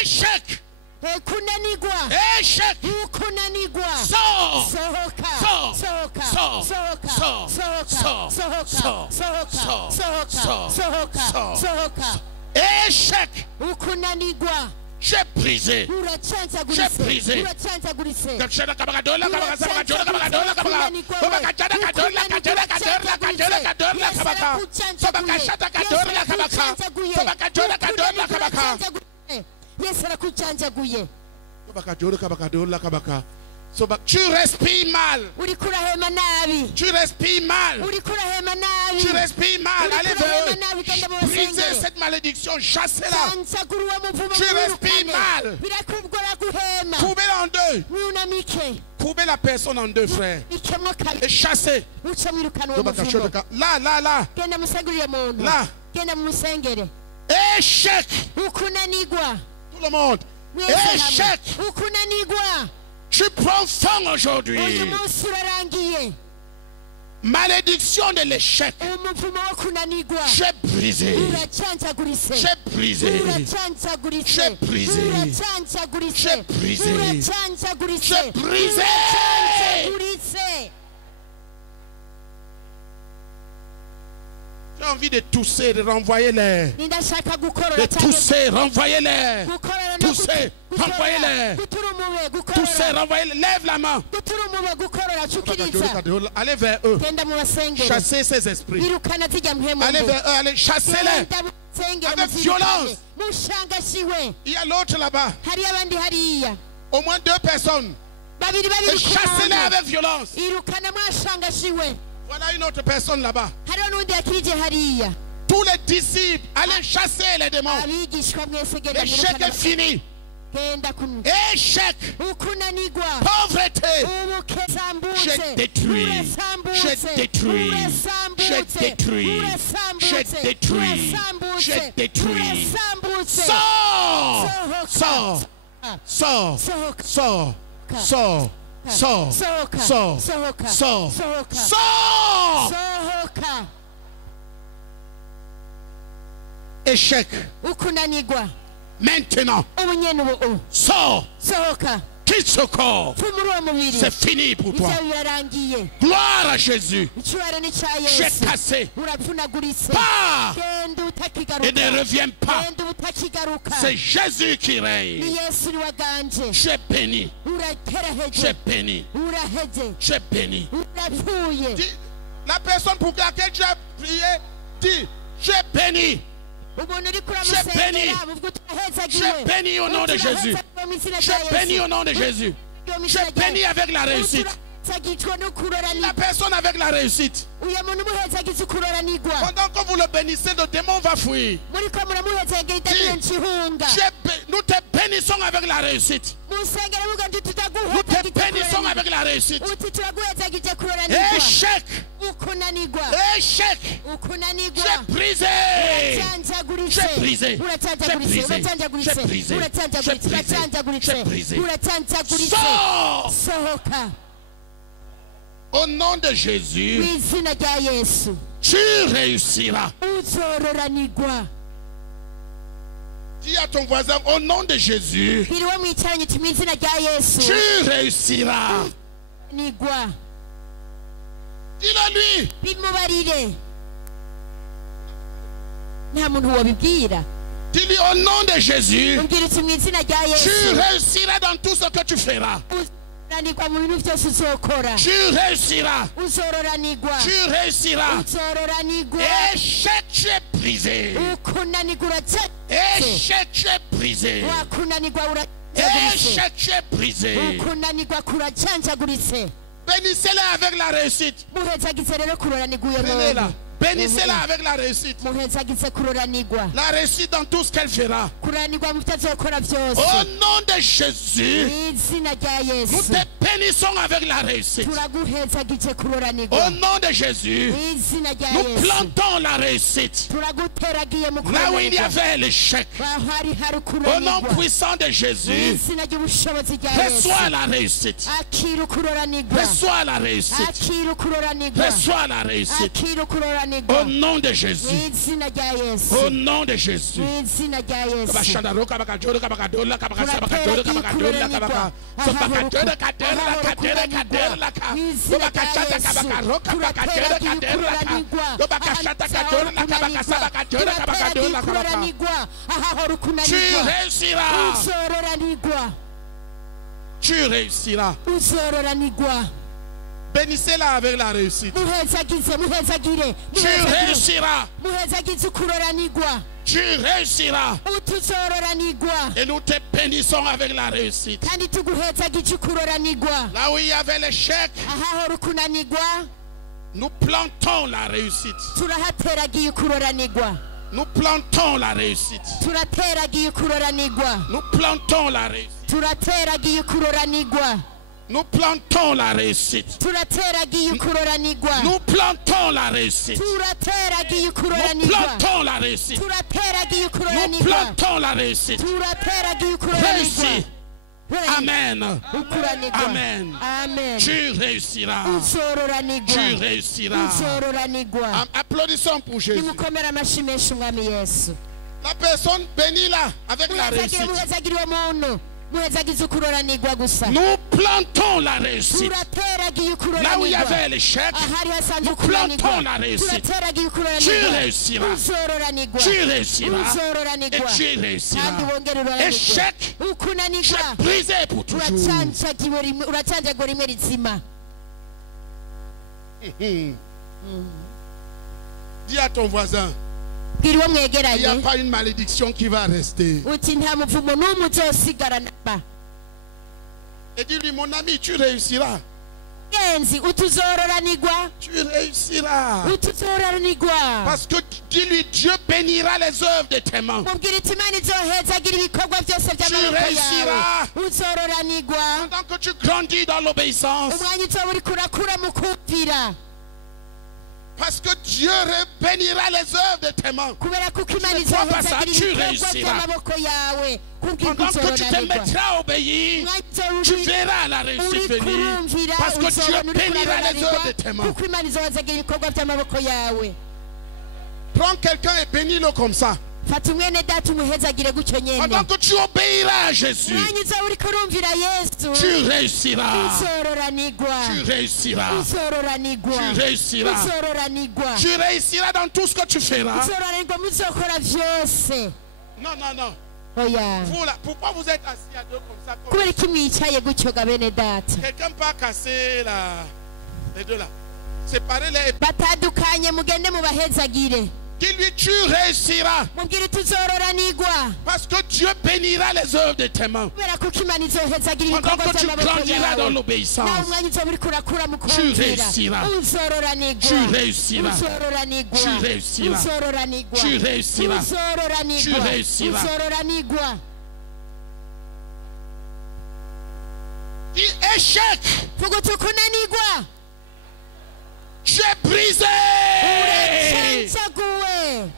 Échec. kunanigwa Échec. kunanigwa Sors. sohoka Sors. sohoka Sors. sohoka Sors. sohoka Sors. sohoka Sors. sohoka Sors. sohoka Sors. sohoka Sors. sohoka Échec. kunanigwa J'ai brisé. uracancaguritse J'ai brisé. uracancaguritse yesu arakucancaguye Tu respires mal. uriko urahema nabi Tu respires mal. uriko urahema nabi Tu respires mal. Allez vers eux. Brisez eux cette malédiction. Chassez-la. cancagura uwo muvumo Tu respires mwirukane. mal. birakugora guhema Coupez-la en deux. mwunamike Coupez la personne en deux, frères. ikemwo Et kabiri chassez. uca mwirukana uwo muvumo Là, là, là. genda musengurire muntu Là. genda mumusengere Échec. ukunanigwa Tout le monde. mwese hamwe. Échec. ukunanigwa Tu prends fin aujourd'hui. uyu munsi urarangiye Malédiction de l'échec. umuvumo wo kunanigwa J'ai brisé. uracancaguritse J'ai brisé. uracancaguritse J'ai brisé. uracancaguritse J'ai brisé. uracancaguritse J'ai brisé. uracancaguritse J'ai envie de tousser, de renvoyer l'air. nindashaka gukorora De cyangwa tousser, renvoyer l'air. gukorora no Tousser, renvoyez-les. gutura umube Tousser, gukorora renvoyer. Lève la main. gutura umube gukorora cukiriza Allez vers eux. genda mu basengere Chassez ces esprits. birukana zijya mpemu Allez vers eux, allez, chassez-les. genda musengere Avec muzirikane. violence. mushangashiwe Il y a l'autre là-bas. hari abandi hariya Au moins 2 personnes. babiri Et babiri chassez-les kumwe avec violence. irukana mwashangashiwe Voilà une autre personne là-bas. hariho n'undi yakirije hariya Tous les disciples, allez chasser les démons. abigishwa mwese genda L'échec est mwirukana fini. genda Échec, ukunanigwa pauvreté. ubuke sambutse J'ai détruit. J'ai détruit. J'ai détruit. J'ai détruit. J'ai détruit. Sors. Sors. Sors. Sors. Sors. Sors. sohoka Sors. sohoka Sors. sohoka Sors. sohoka Échec. ukunanigwa Maintenant. ubu nyene ubu Sors. sohoka Quitte ce corps. pfu muri uwo mubiri C'est fini pour toi. ivyo birarangiye Gloire à Jésus. icyubahiro ni cya J'ai yesu cassé. urapfunaguritse Pars genda utakigaruka et ne reviens pas. genda utakigaruka C'est Jésus qui ni règne. yesu ni waganje J'ai béni. J'ai urateraheje béni. uraheze J'ai béni. urapfuye Dis, la personne pour laquelle tu as prié, dit, j'ai béni. umuntu uri J'ai béni. kuramusengera muvuga utahezagiwe J'ai béni au nom de Jésus. J'ai béni au nom de Jésus. J'ai béni avec la réussite. urahezagijwe no kuroranirwa La personne avec la réussite. uyu muntu umuhezagiza ukuroranirwa Pendant que vous le bénissez, le démon va fuir. muriko muramuhezagira idaniyo ncihunga Nous te bénissons avec la réussite. musengera muga nti Nous te bénissons tutaguhezagiza avec la réussite. uti turaguhezagije kuroranirwa Échec. ukunanirwa Échec. ukunanirwa J'ai brisé. uracanjaguritse J'ai brisé. uracanjaguritse J'ai uracanjaguritse brisé. uracanjaguritse J'ai brisé. uracanjaguritse J'ai brisé. uracanjaguritse Sors. sohoka Au nom de mu Jésus, izina rya yesu tu réussiras. uzororanirwa Dis à ton voisin, au nom de Jésus, biri wo mwicaranye uti mu izina rya yesu tu réussiras. nigwa Dis-le lui. bimubarire nta muntu wabibwira Dis-lui au nom de Jésus, ubwira uti mu izina rya tu yesu réussiras dans tout ce que tu feras. uzororanirwa mu bintu byose uzokora Tu réussiras. uzororanirwa Tu réussiras. uzororanirwa Échec, tu es brisé. ukunanirwa uracanjaguritse Échec, tu es brisé. wakunanirwa uracanjaguritse Échec, tu es brisé. ukunanirwa kuracanjaguritse Bénissez-le avec la réussite. muhezagize rero kuroranirwa uyo Prenez-la. muntu Bénissez-la avec la réussite. muhezagize kuroranirwa La réussite dans tout ce qu'elle fera. kuroranirwa mu byo azokora byose Au nom de Jésus, mu izina rya nous yesu te bénissons avec la réussite. turaguhezagije kuroranirwa Au nom de Jésus, mu izina rya nous yesu plantons la réussite. turaguteragiye mu Là où il y kuroranirwa avait l'échec. aho hari hari Au nom kuroranirwa puissant de mu Jésus, izina ry'ubushobozi rya yesu reçois la réussite. akira ukuroranirwa Reçois la réussite. akira ukuroranirwa Reçois la réussite. akira ukuroranirwa Au nom de mu Jésus. izina rya yesu Au nom de Jésus. mu izina rya yesu Kabashandaro, kabakajoro, kabakadola, kabakasabakadoro, kabakadola, kabaka- Sobakadoro, kadero, kadero, kadero, laka. Sobakashata, kabakaro, kabakadero, kadero, laka. Sobakashata, kadoro, laka, kabakasabakadoro, kabakadola, kabaka. kuroranirwa ahahora Tu ukunanirwa réussiras. uzororanirwa Tu réussiras. uzororanirwa Bénissez-la avec la réussite. muhezagize muhezagire Tu muhezagire réussiras. muhezagize ukuroranirwa Tu réussiras. utuzororanirwa Et nous te bénissons avec la réussite. kandi tuguhezagije ukuroranirwa Là où il y avait l'échec, ahahora ukunanirwa nous plantons la réussite. turahateragiye ukuroranirwa Nous plantons la réussite. turateragiye ukuroranirwa Nous plantons la réussite. turateragiye ukuroranirwa Nous plantons la réussite. turateragiye ukuroranirwa Nous plantons la réussite. turateragiye Nous ukuroranirwa plantons la réussite. turateragiye Nous ukuroranirwa plantons la réussite. turateragiye ukuroranirwa Réussis. Amen. ukuranirwa Amen. amen Tu réussiras. uzororanirwa Tu réussiras. uzororanirwa Applaudissons pour Jésus. nimukomere amashyi menshi umwami yesu La personne bénie-la avec la muhezagire réussite. muhezagire uwo muntu muhezagize ukuroranirwa gusa Nous plantons la réussite. turateragiye Là où il y ukuroranirwa avait l'échec, ahari hasanzwe nous plantons ukuranirwa la réussite. turateragiye Tu ukuroranirwa réussiras. uzororanirwa Tu réussiras. Et uzororanirwa tu réussiras. kandi wongere uroranirwe Échec, ukunanirwa j'ai brisé pour toujours. uracanjagiwe rimwe uracanjagwa rimwe rizima Dis à ton voisin, bwira uwo il n'y a mwegeranye pas une malédiction qui va rester. uti nta muvumo n'umwe uzosigara namba Et dis-lui, mon ami, tu réussiras. genzi utuzororanirwa Tu réussiras. utuzororanirwa Parce que dis-lui, Dieu bénira les œuvres de tes mains. mubwira iti imana izohezagira ibikorwa byose Tu by'amaboko yawe réussiras. uzororanirwa Pendant que tu grandis dans l'obéissance, umwanya uzoba uri kurakura mu kumvira Parce que Dieu bénira les œuvres de tes mains. kubera kuko imana Tu ne crois pas ça, izohezagira tu ibikorwa réussiras. by'amaboko yawe kubw'ibyo Pendant que tu te uzororanirwa mettras à obéir, tu verras la réussite venir. Parce que Dieu bénira les œuvres de tes mains. kuko imana izohezagira ibikorwa by'amaboko yawe. Prends quelqu'un et bénis-le comme ça. fata umwene data umuhezagire gutyo nyene Pendant que tu obéiras à Jésus, umwanya uzoba uriko urumvira yesu tu réussiras. uzororanirwa Tu réussiras. uzororanirwa Tu réussiras. uzororanirwa Tu réussiras dans tout ce que tu feras. uzororanirwa muzokora vyose. Non, non, non. oya Vous là, pourquoi vous êtes assis à deux comme ça? kubera iki mwicaye gutyo ga bene data Quelqu'un peut casser les deux là. Séparez-les. batandukanye mugende mubahezagire Dis-lui, tu réussiras. mubwire tuzororanirwa Parce que Dieu bénira les œuvres de tes mains. kubera kuko imana izohezagira Pendant ibikorwa que tu by'amaboko grandiras dans yawe nawe l'obéissance, umwanya uzoba uriko urakura mu kumvira réussiras. uzororanirwa tu réussiras. uzororanirwa Tu réussiras. uzororanirwa Tu réussiras. uzororanirwa Tu réussiras. uzororanirwa. Dis échec. vuga uti kunanirwa Tu es brisé. uracencaguwe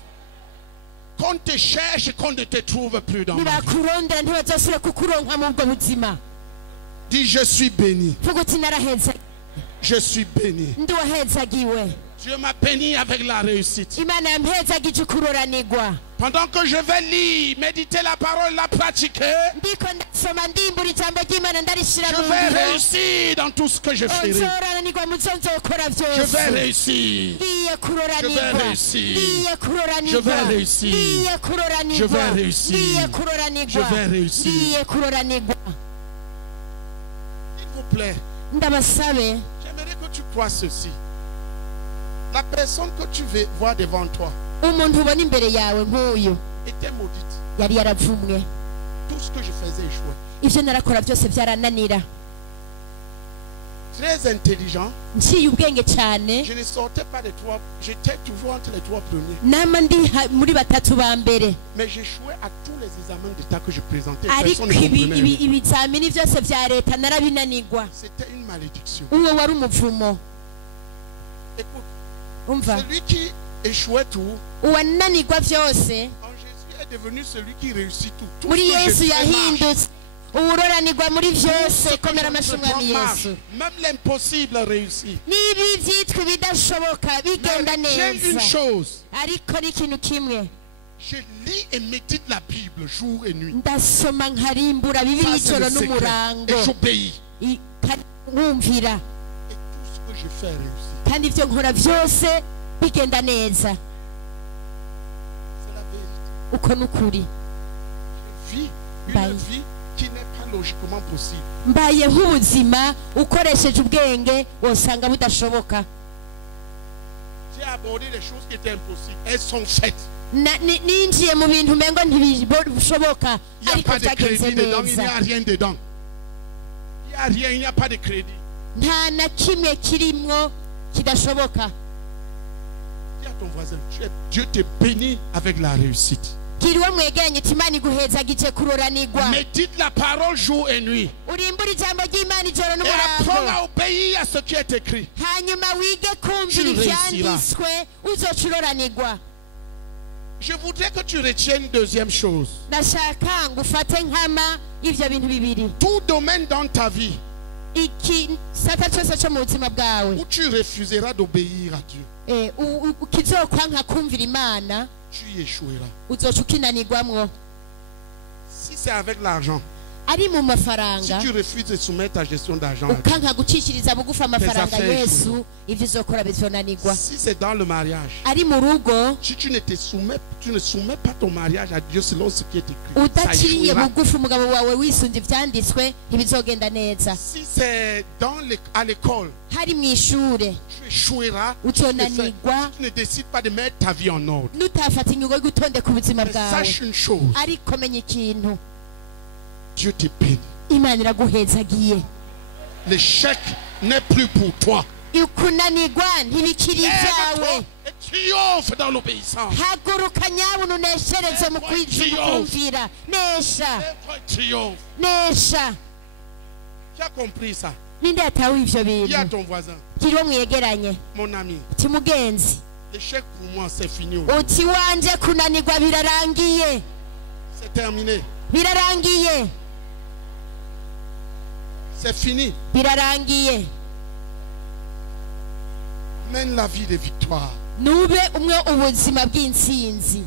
Qu'on te cherche et qu'on ne te trouve plus dans ma vie. nibakurondera ntibazosubira kukuronka mu bwo buzima. Dis, je suis béni. vuga uti narahezagiwe Je suis béni. ndi wahezagiwe Dieu m'a béni avec la réussite. imana yampezagije ukuroranirwa. Pendant que je vais lire, méditer la parole, la pratiquer, ndiko ndasoma ndimbura ijambo ry'imana ndarishira je mu vais ngiro réussir dans tout ce que je ferai. nzoranirwa mu zo nzokora Je vais byose réussir. ngiye Je kuroranirwa vais réussir. ngiye Je kuroranirwa vais réussir. ngiye Je kuroranirwa vais réussir. ngiye kuroranirwa Je vais réussir. ngiye kuroranirwa. S'il vous plaît, ndabasabe j'aimerais que tu crois ceci. La personne que tu veux voir devant toi umuntu ubona imbere yawe nk'uyu était maudite. yari yaravumwe Tout ce que je faisais échouait. ibyo narakora byose byarananira Très intelligent. nciye ubwenge cyane Je ne sortais pas des trois. J'étais toujours entre les trois premiers. nama ndi muri batatu ba mbere Mais j'échouais à tous les examens d'État que je présentais. ariko Personne ne comprenait. ibizamini byose bya leta narabinanirwa. C'était une malédiction. uwo wari umuvumo. Écoute, umva celui qui échouait tout, uwananirwa byose en Jésus est devenu celui qui réussit tout. Tout muri ce que yesu je fais marche. yahindutse uwuroranirwa muri Tout byose ce que komera je amashyi entreprends umwami marche. yesu. Même l'impossible réussit. niba ibyitwa ibidashoboka bigenda Mais j'ai une neza chose. ariko n'ikintu kimwe Je lis et médite la Bible jour et nuit. ndasoma nkarimbura bibiri Ça, c'est ijoro le secret. n'umurango Et j'obéis. nkumvira Et tout ce que je fais réussit. kandi ibyo nkora byose bigenda neza. C'est la vérité. uko n'ukuri Je vis Bye. une vie qui n'est pas logiquement possible. mbayeho ubuzima ukoresheje ubwenge wosanga budashoboka. J'ai abordé des choses qui étaient impossibles. Elles sont faites. ninjiye mu bintu umengo ntibishoboka Il n'y a ariko pas de byagenze crédit dedans. Il n'y neza. a rien dedans. Il n'y a rien. Il n'y a pas de crédit. nta na kimwe kirimwo kidashoboka. Dis à ton voisin, Dieu te bénit avec la réussite. gira uwo mwegeranye uti imana iguhezagije kuroranirwa. Médite la parole jour et nuit. urimbura ijambo ry'imana ijoro Et apprends n'umurango à obéir à ce qui est écrit. hanyuma wige kumvira Tu réussiras. ibyanditswe uzoca uroranirwa. Je voudrais que tu retiennes une deuxième chose. ndashaka ngo ufate nkama y'ivyo bintu bibiri. Tout domaine dans ta vie igisata cyose cyo mu buzima bwawe où tu refuseras d'obéir à Dieu, ukizokwanka kumvira imana tu y échoueras. uzoca ukinanirwamwo. Si c'est avec l'argent, ari mu si mafaranga tu refuses de soumettre ta gestion d'argent à Dieu, ukanka gucishiriza bugufi amafaranga affaires yesu ibyo uzokora bizonanirwa. si c'est dans le mariage, ari mu rugo si tu ne soumets pas ton mariage à Dieu selon ce qui est écrit, ça udaciye échouera. bugufi umugabo wawe wisunze ibyanditswe ntibizogenda neza. Si c'est à l'école, hari mu ishure tu échoueras. uzonanirwa Tu ne décides pas de mettre ta vie en ordre. nutafata inyungu yo gutondeka ubuzima Mais bwawe. sache une chose, ariko menya ikintu Dieu te bénit. imana iraguhezagiye. L'échec n'est plus pour toi. kunanirwa ntibikiri ibyawe. Lève-toi et triomphe dans l'obéissance. haguruka nyabuna uneshereze mu kumvira. nesha Lève-toi et triomphe. nesha. Tu as compris ça? ninde yatawe ivyo Dis à bintu ton voisin, kiriho mwegeranye mon ami, uti mugenzi l'échec pour moi c'est fini. uti wanje kunanirwa birarangiye C'est terminé. birarangiye C'est fini. birarangiye Mène la vie de victoire. nube umwe ubuzima bw'intsinzi